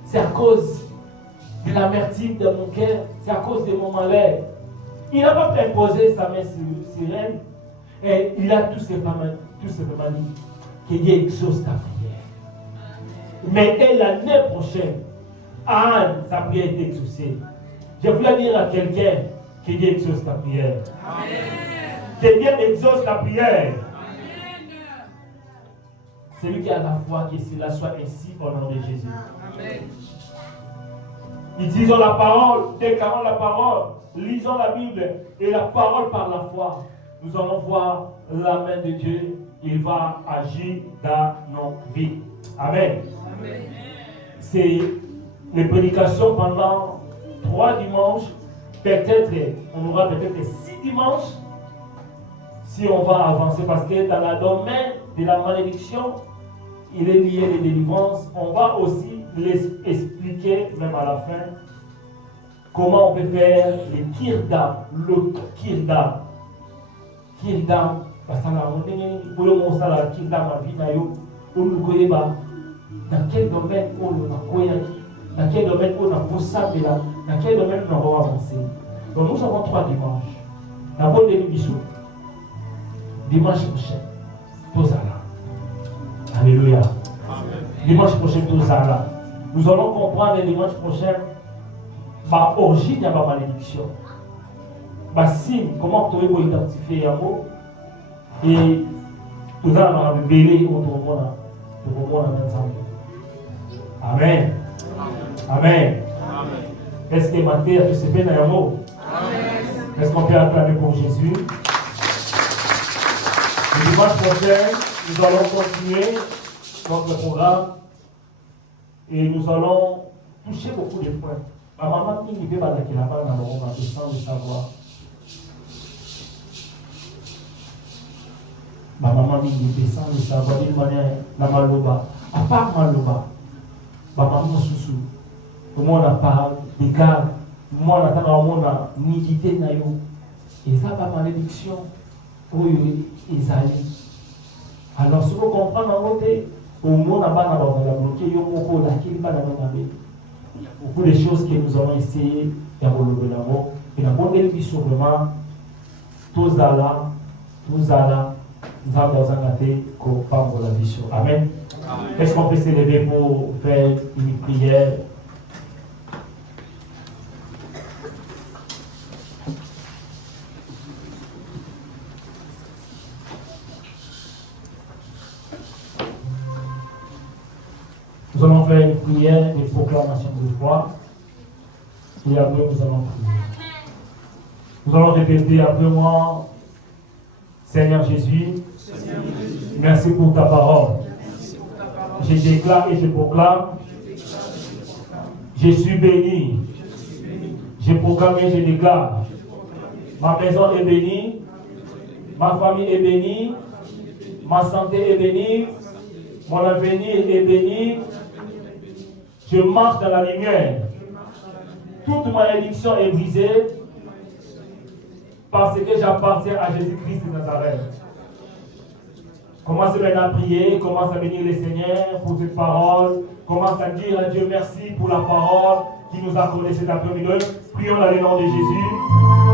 C'est à cause de l'amertume de mon cœur. C'est à cause de mon malheur. Il n'a pas imposé sa main sur elle. Et il a tout simplement dit que Dieu exauce ta prière. Mais dès l'année prochaine, Anne, sa prière est exaucée. Je voulais dire à quelqu'un que Dieu exauce ta prière. Amen. Que Dieu exauce ta prière. Amen. Celui qui a la foi, que cela soit ainsi au nom de Jésus. Amen. Utilisons la parole, déclarons la parole, lisons la Bible et la parole par la foi. Nous allons voir la main de Dieu. Il va agir dans nos vies. Amen. Amen. C'est les prédications pendant 3 dimanches. Peut-être, on aura peut-être 6 dimanches si on va avancer. Parce que dans le domaine de la malédiction, il est lié les délivrances. On va aussi les expliquer, même à la fin, comment on peut faire les kirda, l'autre kirda. Kirda, parce que dans quel domaine on a dans quel domaine on a poussé là, dans quel domaine on va avancer. Donc nous avons 3 dimanches. D'abord le bisous. Dimanche prochain, tous là. Alléluia. Amen. Dimanche prochain, tous là. Nous allons comprendre le dimanche prochain ma origine de ma malédiction. Ma signe, comment tu peux identifier un mot. Et tout ça, on va me béler autour de moi ensemble. Amen. Amen. Amen. Est-ce que ma terre, tu sais bien un mot? Est-ce qu'on peut acclamer pour Jésus? Le dimanche prochain, nous allons continuer notre programme et nous allons toucher beaucoup de points. Ma maman qui ne peut pas d'aller là-bas, on a besoin de savoir. Ma maman dit qu'il descend de savoir d'une manière la maloba. À part maloba, ma maman sous comment on a parlé des gars, moi on a on a nidité na yo. Et ça pas malédiction pour ils allaient. Alors si vous comprenez en côté, au monde n'a pas bloqué yo moko la qui pas dans il y a beaucoup de choses que nous allons essayer de relever là-bas. Et la bonne émission vraiment tous là. Nous avons engagé qu'on parle de la vision. Amen. Est-ce qu'on peut s'élever pour faire une prière? Nous allons faire proclamation de foi. Et après, nous allons prier. Nous allons répéter après moi, Seigneur Jésus, merci pour ta parole. Je déclare et je proclame, je suis béni. Je proclame et je déclare, ma maison est bénie, ma famille est bénie, ma santé est bénie, mon avenir est béni. Je marche dans la lumière. Toute malédiction est brisée parce que j'appartiens à Jésus-Christ de Nazareth. Commence maintenant à prier, commence à bénir le Seigneur pour cette parole, commence à dire à Dieu merci pour la parole qui nous a accordé cet après-midi. Prions dans le nom de Jésus.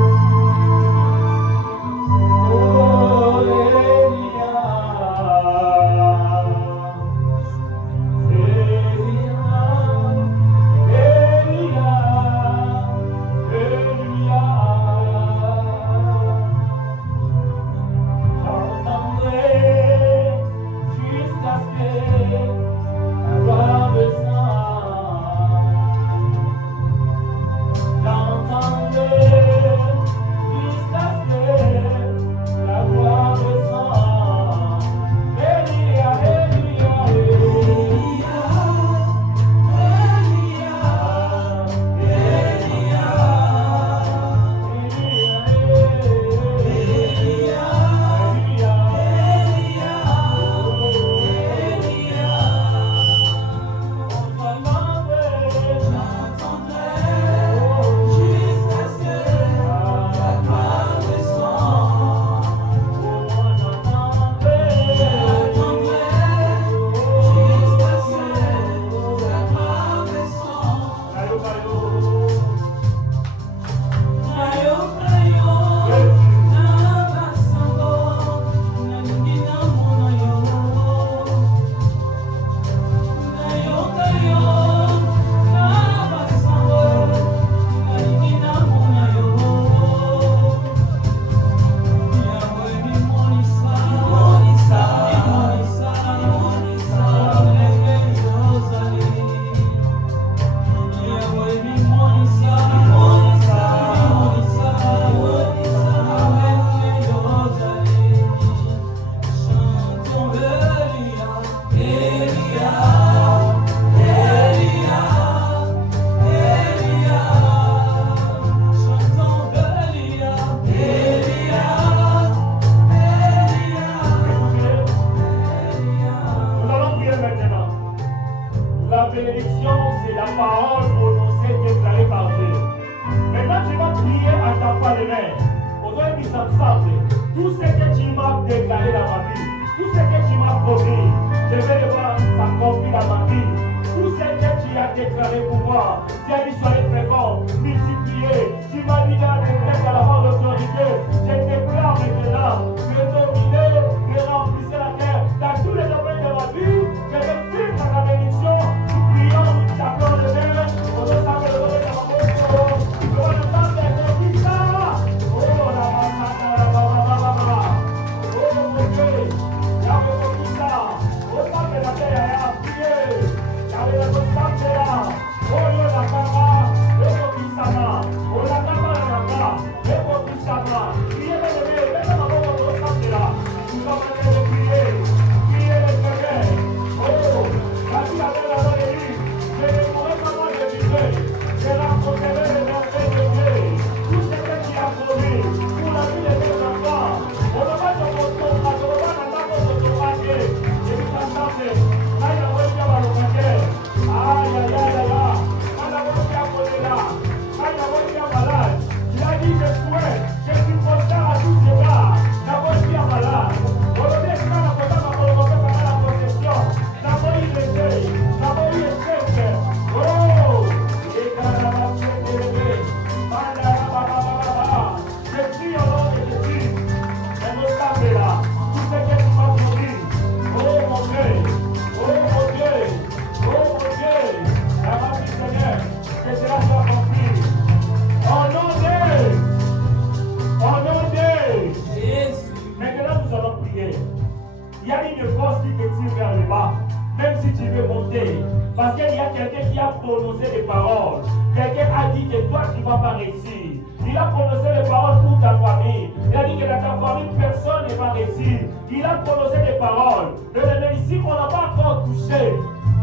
si tu veux monter, parce qu'il y a quelqu'un qui a prononcé des paroles. Quelqu'un a dit que toi, tu ne vas pas réussir. Il a prononcé des paroles pour ta famille. Il a dit que dans ta famille, personne ne va réussir. Il a prononcé des paroles. Mais ici, on n'a pas encore touché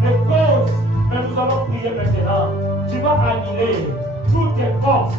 les causes. Mais nous allons prier maintenant. Tu vas annuler toutes tes forces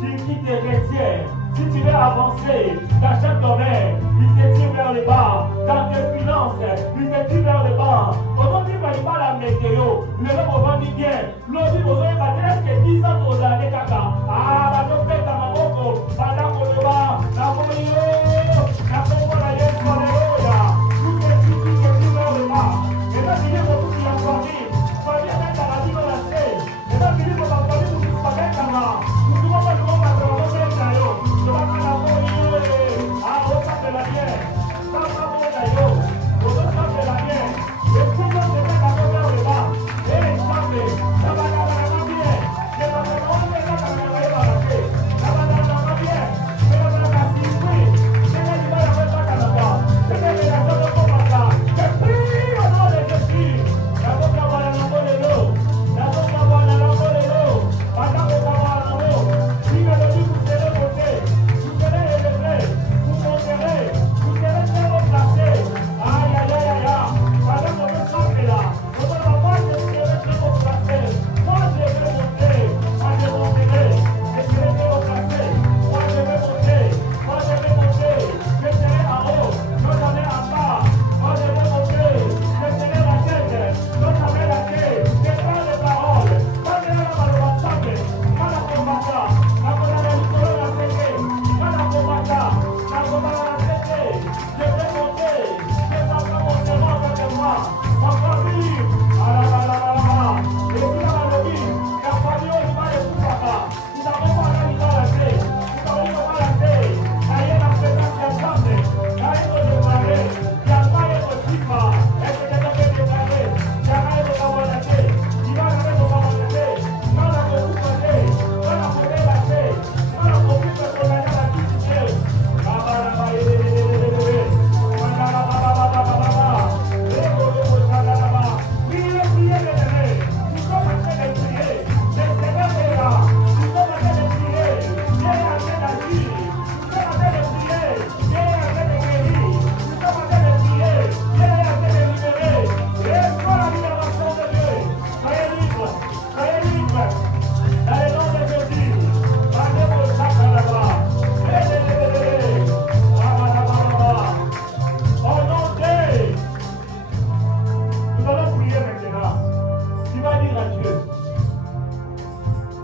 qui te retiennent. Si tu veux avancer dans chaque domaine, il te tire vers le bas. Dans tes finances, il te tire vers le bas. Aujourd'hui, il ne va pas la météo. Le homme va dire bien. L'autre, vous avez battu, est-ce que 10 ans aux années, caca? Ah, la dope est à ma moko. Pendant qu'on le bat, la folie, la pompe, la yeux, la léoya. Tout est qui te tire vers le bas. Et là, il y a beaucoup de la famille. Famille, avec la radio, on la sait. Et là, il y a beaucoup de la famille, vous ne savez pas. Vous ne pouvez pas trouver un travail. Je vais faire la folie. Ah, on s'appelle la bière. Ça va pour d'ailleurs. On s'appelle la bière. Et tout le monde se met à côté vers le bas. Et les chambres, ça va dans la bière. Et dans le monde, on est là, on va y aller. Ça va dans la bière. Et on va la circuit. C'est là, tu vas la faire ça là-bas. C'est là, les gens ne font pas ça. Je prie au nom de Jésus. La boca va dans le monde de l'eau. La boca va dans le monde de l'eau. Pendant qu'on va dans l'eau. Si le Dieu vous serez monté. Vous serez élevé, vous monterez, vous serez très haut placé. Aïe, aïe, aïe, aïe, aïe. Pendant qu'on me sent là, on va voir que je serai très haut placé. Moi, je vais monter, moi, je monterai. Je serai très haut placé. Moi, je vais monter, moi, je vais monter. Je serai en haut, non jamais en bas. Moi, je vais monter, je serai la tête, non jamais la tête. Je parle de paroles, moi, je vais dans le ensemble. Moi, la combattant, la combattant, la séquée. Je vais monter, je vais pas monter avec moi. Ma famille, ah là là là là là. Et puis là, la famille, on va les foutre là-bas. Vous n'avez pas la vie dans la tête. Vous n'avez pas la tête. Là, il y a la présence qui est chante. Là, il faut démarrer. Il y a pas de possible. Est-ce que quelqu'un peut démarrer? Il y a pas de avoir la tête. Il va la mettre au moment de la tête. Non, la beaucoup de tête. Non, la beaucoup de la tête. Non, la beaucoup de la tête.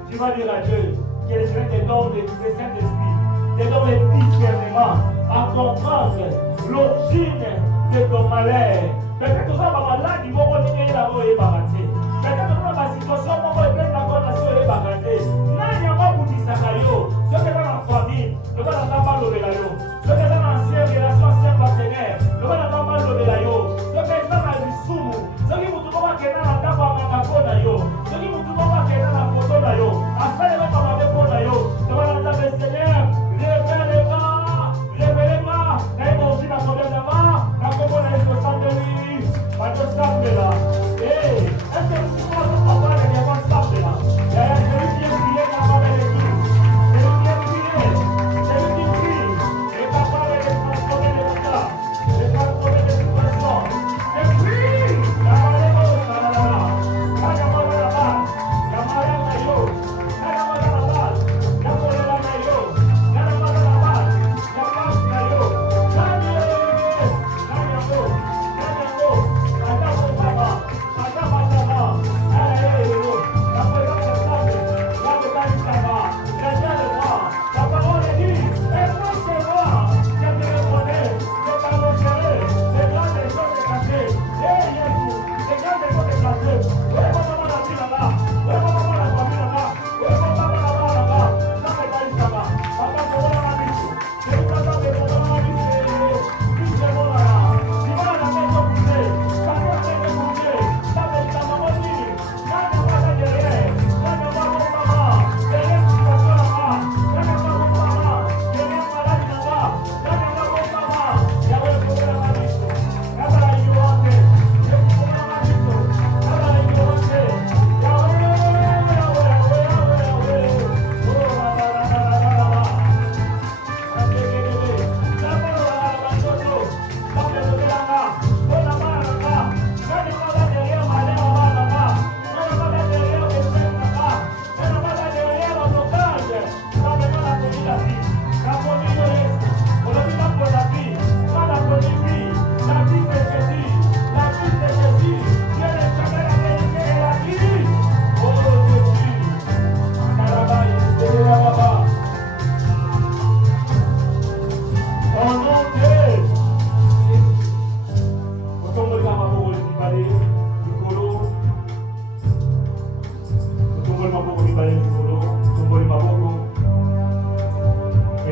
Tu vas dire à Dieu quels seraient tes dons de Saint-Esprit, tes dons de discernement à comprendre l'origine de ton malheur. Peut-être que ça va malade, ils vont continuer à avoir ébarrassé. Peut-être que la situation va être d'accord à ce ébarrassé. N'a n'y a pas pour dire ça, ce qui est dans la famille, ne va pas mal au vélayo. Ce qui est dans l'ancienne relation, ancien partenaire, ne va pas mal au vélayo. Ce qui est dans la Bissou, ce qui vous trouve à Kéna, à Taba, à Kakona, ce qui vous trouve à Kéna, à Kotona, à Salema, à Mekona, ne va pas mal au Seigneur. Révélez-moi, n'ayez-moi aussi la condamnation, la commune est au centre de lui, à deux sables là.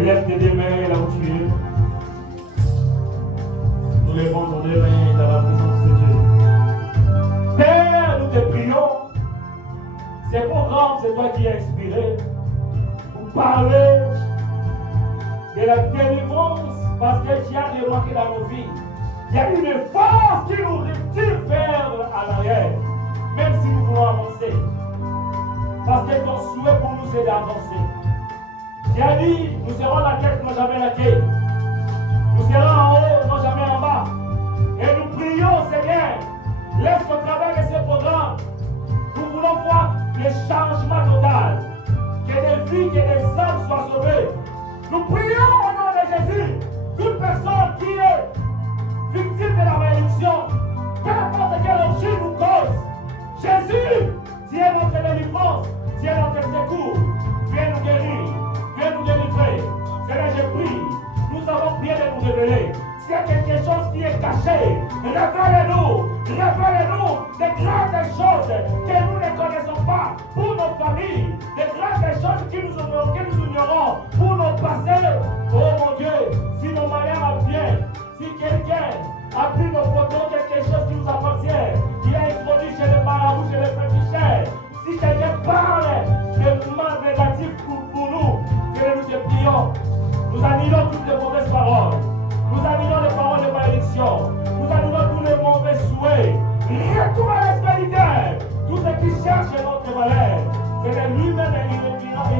Élève tes deux mains là où tu es. Nous levons nos deux mains dans la présence de Dieu. Père, nous te prions. Ces programmes, c'est toi qui as inspiré pour parler de la délivrance parce que tu as remarqué dans nos vies. Il y a une force qui nous retire vers à l'arrière, même si nous voulons avancer. Parce que ton souhait pour nous, c'est d'avancer. Tu as dit, nous serons la tête, non jamais la quai. Nous serons en haut, non jamais en bas. Et nous prions, Seigneur, laisse qu'au travers de ces programmes, nous voulons voir le changement total. Que des vies, que des âmes soient sauvées. Nous prions au nom de Jésus. Toute personne qui est victime de la malédiction, peu importe quelle origine nous cause, Jésus, tu es notre délivrance, tu es notre secours. Viens nous guérir, viens nous délivrer. Seigneur, je prie. Nous avons prié de nous révéler. S'il y a quelque chose qui est caché, révèle-nous des grandes choses que nous ne connaissons pas pour nos familles, des grandes choses que nous ignorons pour nos passés. Oh mon Dieu, si nos manières viennent, si quelqu'un a pris nos photos, quelque chose qui nous appartient, il a introduit chez les marabouts, chez les féticheurs, si quelqu'un parle de mal négatif pour nous, que nous te prions, nous annulons toutes les mauvaises paroles. Nous annulons les paroles de malédiction. Nous annulons tous les mauvais souhaits. Retour à l'espérité. Tout ce qui cherche notre malheur, c'est lui-même il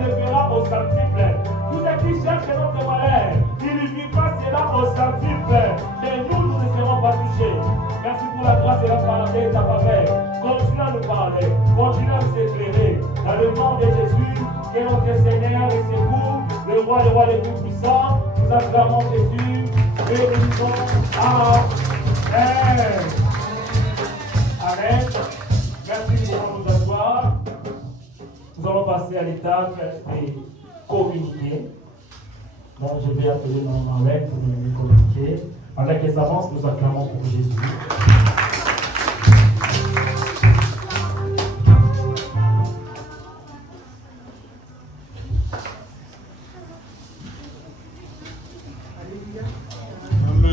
le verra au centuple. Tout ce qui cherche notre malheur, il vivra cela au centuple. Mais nous ne serons pas touchés. Merci pour la grâce et la parole de ta faveur. Continue à nous parler. Continue à nous éclairer. Dans le nom de Jésus, qui est notre Seigneur et secours, le roi des tout-puissants, nous acclamons Jésus. Et nous disons Amen. Amen. Merci de nous asseoir. Nous allons passer à l'étape des communiqués. Donc je vais appeler mon Marlène pour nous communiquer. Pendant qu'elle s'avance, nous acclamons pour Jésus.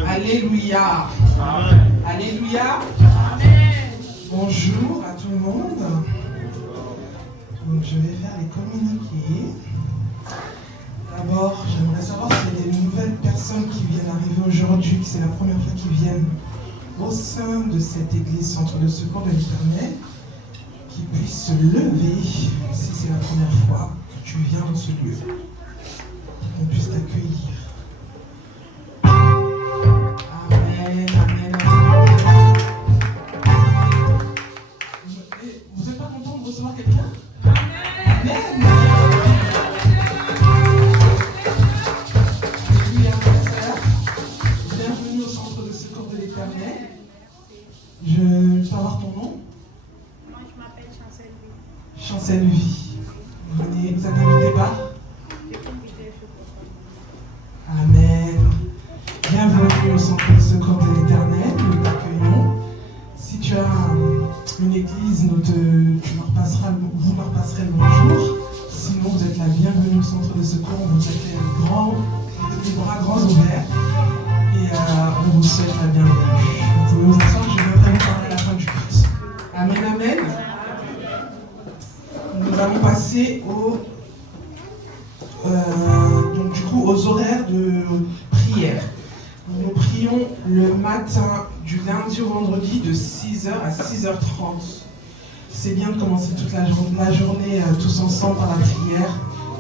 Alléluia. Amen. Alléluia. Amen. Bonjour à tout le monde. Donc, je vais faire les communiqués. D'abord, j'aimerais savoir s'il y a des nouvelles personnes qui viennent arriver aujourd'hui, que c'est la première fois qu'ils viennent au sein de cette église Centre de Secours de l'Éternel, qui puissent se lever si c'est la première fois que tu viens dans ce lieu, qu'on puisse t'accueillir. Amen, amen, amen. Vous n'êtes pas content de recevoir quelqu'un? Amen. Alléluia, frères et sœurs. Bienvenue au Centre de Secours de l'Éternel. Je peux avoir ton nom? Moi, je m'appelle Chancel Vie. Chancel Vie. Vous êtes invité par? Amen. Bienvenue au Centre de Secours de l'Éternel. Nous t'accueillons. Si tu as une église, vous leur passerez le bonjour. Sinon, vous êtes la bienvenue au Centre de Secours. On vous accueille les bras grands ouverts. Et on vous souhaite la bienvenue. Vous pouvez vous asseoir, je viendrai vous parler à la fin du culte. Amen, amen. Nous allons passer aux horaires de prière. Nous prions le matin du lundi au vendredi de 6h à 6h30. C'est bien de commencer toute la journée tous ensemble par la prière.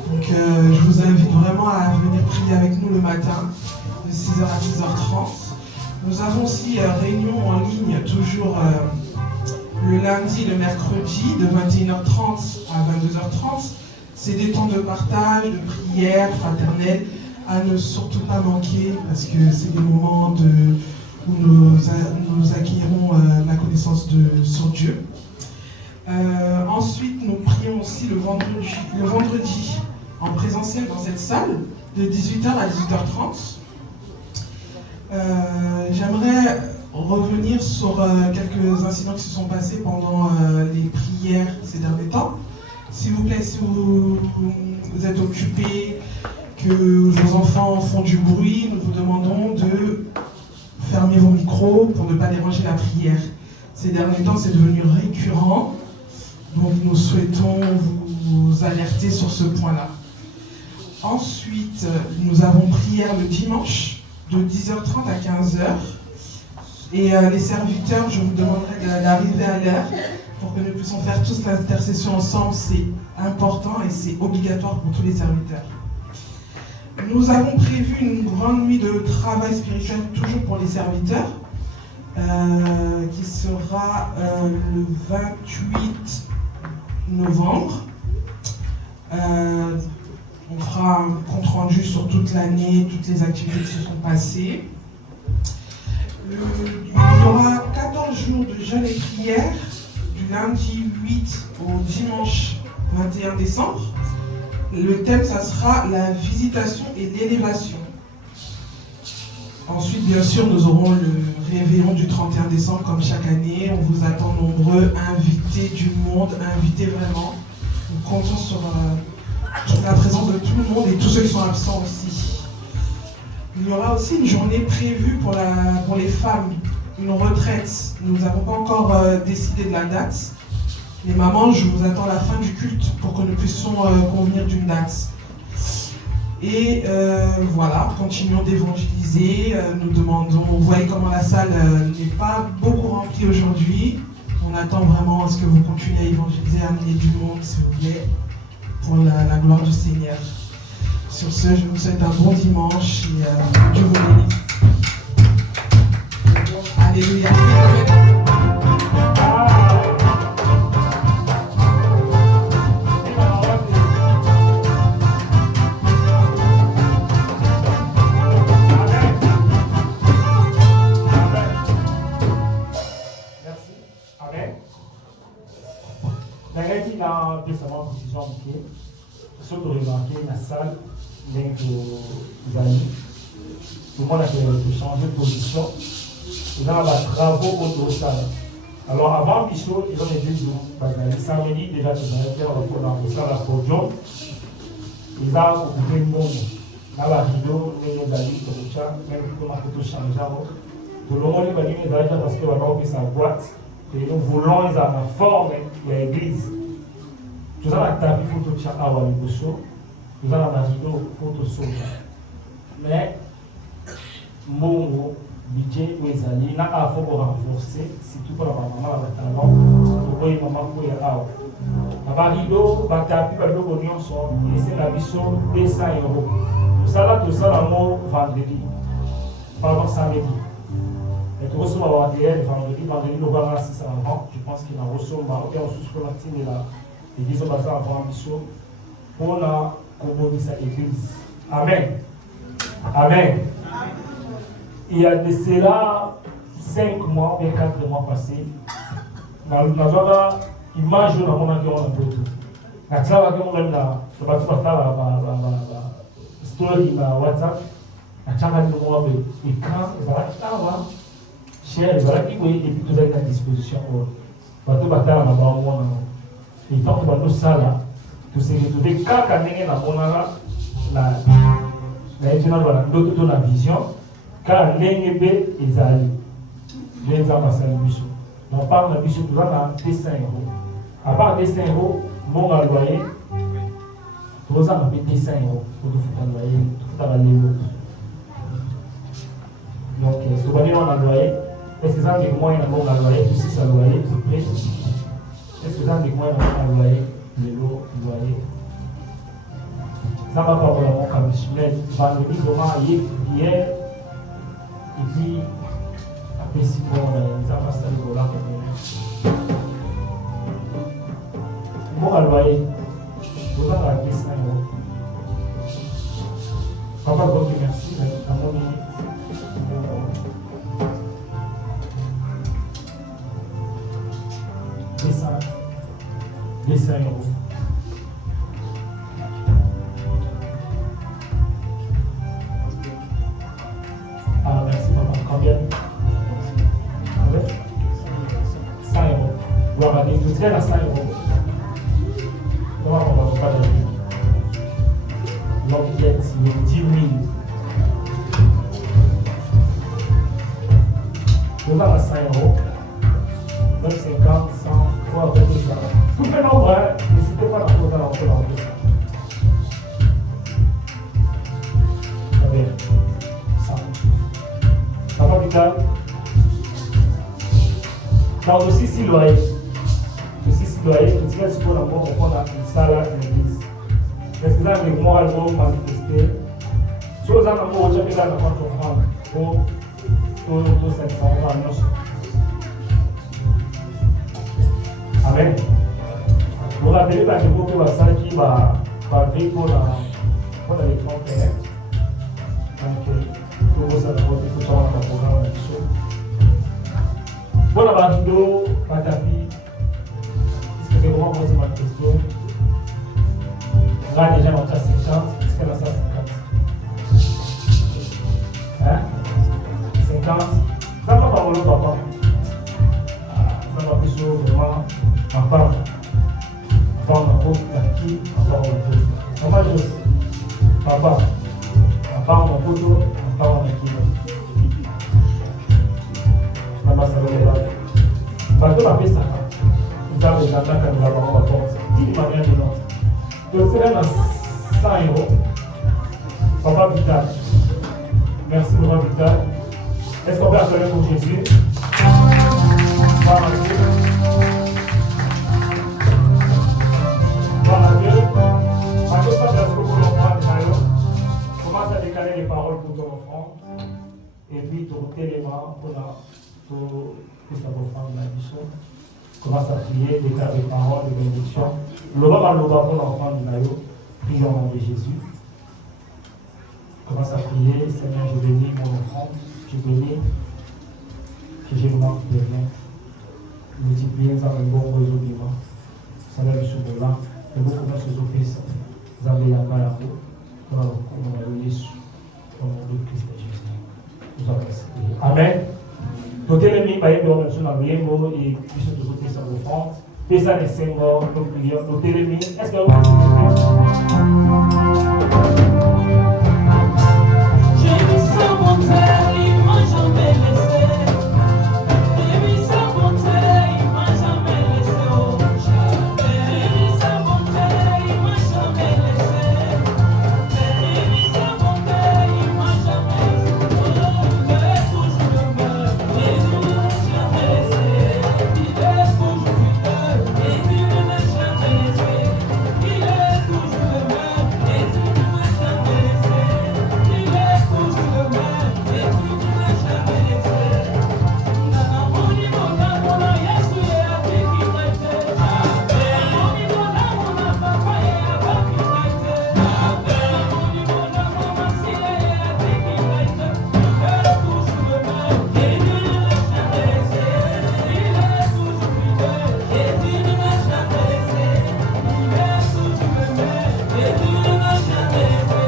Donc je vous invite vraiment à venir prier avec nous le matin de 6h à 6h30. Nous avons aussi réunion en ligne toujours le lundi et le mercredi de 21h30 à 22h30. C'est des temps de partage, de prière fraternelle à ne surtout pas manquer parce que c'est des moments où nous acquérons la connaissance sur Dieu. Ensuite, nous prions aussi le vendredi en présentiel dans cette salle de 18h à 18h30. J'aimerais revenir sur quelques incidents qui se sont passés pendant les prières ces derniers temps. S'il vous plaît, si vous êtes occupé, que vos enfants font du bruit, nous vous demandons de fermer vos micros pour ne pas déranger la prière. Ces derniers temps, c'est devenu récurrent, donc nous souhaitons vous alerter sur ce point-là. Ensuite, nous avons prière le dimanche de 10h30 à 15h. Et les serviteurs, je vous demanderai d'arriver à l'heure pour que nous puissions faire tous l'intercession ensemble. C'est important et c'est obligatoire pour tous les serviteurs. Nous avons prévu une grande nuit de travail spirituel, toujours pour les serviteurs, qui sera le 28 novembre. On fera un compte rendu sur toute l'année, toutes les activités qui se sont passées. Il y aura 14 jours de jeûne et prière, du lundi 8 au dimanche 21 décembre. Le thème, ça sera la visitation et l'élévation. Ensuite, bien sûr, nous aurons le réveillon du 31 décembre, comme chaque année. On vous attend nombreux, invités du monde, invités vraiment. Nous comptons sur la présence de tout le monde et tous ceux qui sont absents aussi. Il y aura aussi une journée prévue pour les femmes, une retraite. Nous n'avons pas encore décidé de la date. Les mamans, je vous attends à la fin du culte pour que nous puissions convenir d'une date. Et voilà, continuons d'évangéliser. Nous demandons, vous voyez comment la salle n'est pas beaucoup remplie aujourd'hui. On attend vraiment à ce que vous continuez à évangéliser, à amener du monde, s'il vous plaît, pour la gloire du Seigneur. Sur ce, je vous souhaite un bon dimanche et Dieu vous bénisse. Alléluia. Dans récemment précision ce que vous remarquez dans la salle, vous allez, tout le monde a changé de position. Ils ont des travaux autour de ça. Alors avant Bichot, ils ont été du samedi déjà tout dans le salle à Podium. Ils ont occupé le monde. Dans la vidéo, nous allons comme ça, même comment tout changer. Tout le monde va dire parce que va ouvrir sa boîte. Et nous voulons les avoir forme de l'église. Nous avons un tapis photo de chaque awa de Bosso. Nous avons un rideau photo soja. Mais, mon budget où ils allaient, n'a pas faut renforcer, surtout pour la maman, la talent, pour les mamans pour les awa. La rideau, le tapis, le oignon sont, et c'est la mission 200 €. Nous allons tout ça dans vendredi, pardon, samedi. Et tout ça, on va vendredi, nous allons assister avant. Je pense qu'il y a un reçu, on va sous la team là. Et disons que ça avant mission pour la communauté de l'église. Amen. Amen. Il y a de cela 5 mois et 4 mois passés. Nous avons une image de mon avion en tout. Nous avons une story sur WhatsApp. Nous avons un écran. Cher, voilà qui vous et puis tout est à disposition. Bateau bataille à ma et tant que nous ça là, tout ce qui trouvé quand on na monana la étude voilà l'autre la vision car l'NB ezali les ambassadeurs biso. On parle de biso tout là 200 €. À part 200 €, mon loyer, tout ça on paye 200 € pour tout faire loyer, tout faire aller l'autre. Donc ce qu'on dit on a loyer. Est-ce que ça veut dire que moi, il y a un bon loyer, tout ça loyer, tout près? Est-ce que ça veut dire que moi, il y a un loyer, le lot, loyer? Ça va pas pour la mon cabinet. Mais vendredi, comment hier, et puis, après 6 mois, on a passé le dollar. Bon loyer, vous avez acheté 5 €. Papa, God, merci, à mon ami. €. Ah, merci papa. Combien? 100 €. Gloire à Dieu. Je tiens à 100 €. Comment on va pas de donc, net, il est 10 000. Nous avons 5 euros, même 50, 100, quoi, avec tout ça. Tout fait nombre, n'hésitez pas à poser la rentrée dans le ça. Très bien. Ça va, Vital? Dans le dossier citoyen, le citoyen, tu sais ce qu'on a une salle à l'église. Est-ce que vous avez moralement manifesté? Si vous avez un mot, vous avez un offrande pour cette annonce. Amen. Vous vous rappelez que vous avez ça qui va vivre pour l'écran père. Donc, pour vous savez, vous avez un programme là-dessus. Pour la vidéo, Patapi, est-ce que c'est vraiment posé ma question? Là, déjà, on a 50, est-ce qu'elle a ça 50? Hein? 50? Ça va pas voler, papa. Ça va plus vraiment en part. En part, on a qui, en part, on a pose. Maman, je aussi. Papa, en part, on a pose, en part, on a qui. Parce que la paix, ça vous avez des attaques à nous avoir à porte. Dis de manière de l'autre. Donc, c'est là 100 euros. Papa Vital. Merci, Papa Vital. Est-ce qu'on peut acclamer pour Jésus? Gloire à Dieu. Gloire à Dieu. Parce que ça, c'est ce que vous l'envoie de Mario. Commence à décaler les paroles pour ton offrande. Et puis, tourner les mains pour que ça vous fasse la mission. Commence à prier, déclarer les paroles, les bénédictions. L'Oba pour l'enfant du maillot. Prions au nom de Jésus. Commence à prier. Seigneur, je bénis mon offrande. Je bénis que je manque de rien. Multipliez dans le bon résolument. Seigneur, je suis là. Et beaucoup de choses au Christ. Zambé Yamba Yambo. Pour le nom de Jésus. Au nom de Christ Jésus. Nous avons prié. Amen. Notez les miens, et puis se toujours sur vos fronts. Fais ça les 5 morts, nos prières. Notez les miens. Est-ce que vous J'ai vu sa bonté, il m'a jamais laissé. J'ai vu sa bonté, il m'a jamais laissé. Oh, jamais. J'ai vu sa bonté, il m'a jamais laissé. J'ai vu sa bonté, il m'a jamais laissé. Il est toujours le même. Jésus ne m'a jamais laissé. Il est toujours fidèle. Jésus ne m'a jamais laissé. Il est toujours le même. Jésus ne m'a jamais laissé. Il est toujours le même. Jésus ne m'a jamais laissé. Nana moni mona mona Yesu ye abikinaite. Nana moni mona mona papa ye abikinaite. Nana moni mona mama siye ye abikinaite. Il est toujours le même. Jésus ne m'a jamais laissé. Il est toujours fidèle. Jésus ne m'a jamais laissé. Il est toujours le même. Jésus ne m'a jamais laissé.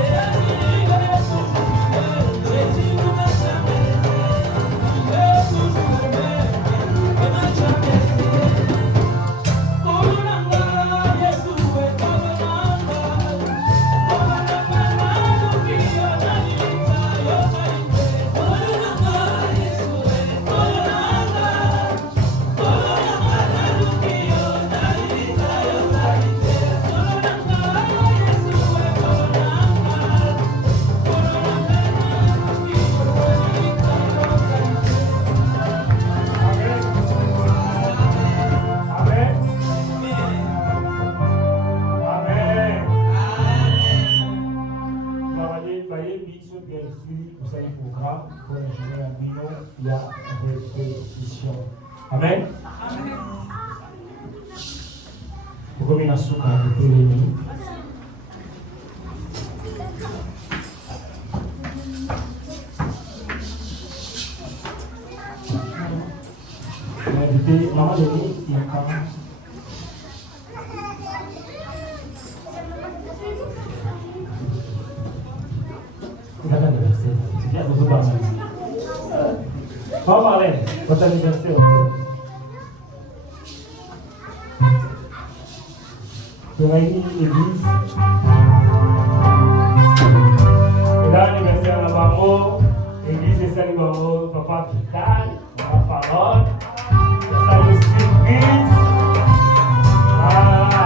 Il est toujours fidèle. Jésus ne m'a jamais laissé. Il est toujours le même. Jésus ne m'a jamais laissé. Kolonanga Yesu e kolonanga. Kolonanga nadukiyo nalita yo kaite. Kolonanga Yesu e kolonanga. Kolonanga nadukiyo nalita yo kaite. Kolonanga Yesu e kolonanga. Kolonanga nadukiyo nalita yo kaite. Amen. Amen. Travaillez, bisous, bien sûr, vous avez le programme pour ingénieur un bino, il y a une répétition. Amen. Pour combien de souka de télémie? Invité, maman de nuit, il y a quand même. Vous avez un anniversaire. C'est bien, vous parlez. Maman Marlène, votre anniversaire. Vous avez une église. salut papa Vital, la parole. Salut surprise. Voilà.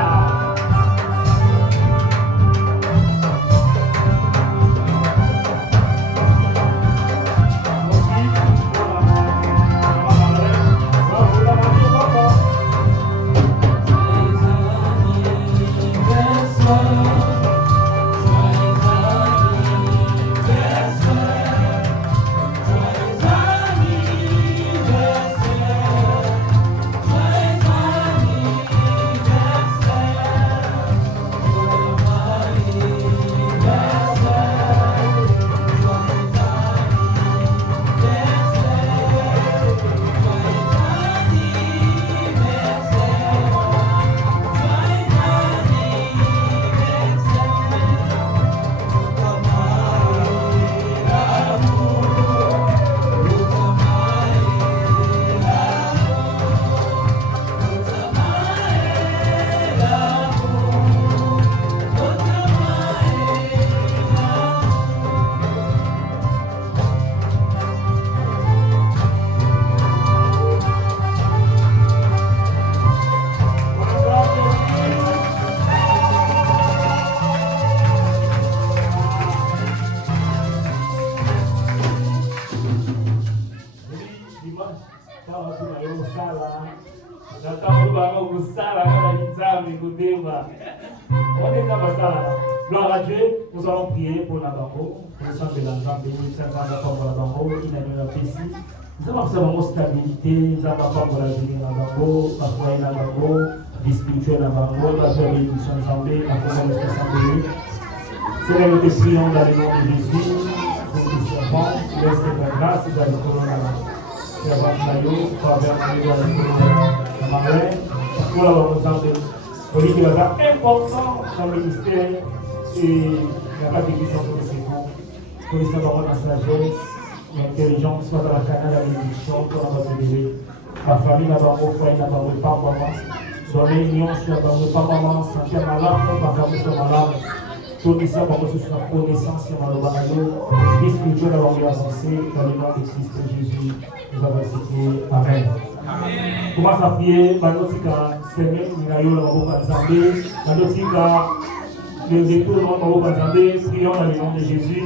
Gloire à Dieu, nous allons prier pour la banque, pour le sang de l'enfant, béni, Saint Jean, pour la banque, il a mis la paix. Nous avons observé stabilité, nous avons pour la vie dans la banque, la foi dans la banque, vie spirituelle dans la banque, la bénédiction de l'Assemblée, la commande de l'Assemblée. Seigneur, nous te prions dans le nom de Jésus, pour que nous servons, laisse la grâce dans le corona. Servant Maillot, pour avoir dans le corona, pour la bonne de Oli qui est important dans le ministère et la catégorisation pour le secours, pour les savoir la sagesse, l'intelligence, soit dans la canal, la bénédiction, pour la bénédiction. La famille n'a pas beau frère, n'a pas beau pas maman. Donner une union sur la pas maman, sentir malade, pas comme sur malade. Tout ça, par contre, sur la connaissance, sur la banane, vie spirituelle, avoir bien avancé, dans le nom de Christ Jésus, nous avons cité. Amen. Commence à prier, Banotika, Seigneur, Minayo, la Maboko Nzambé, Banotika, le détour de Maboko Nzambé, prions dans le nom de Jésus.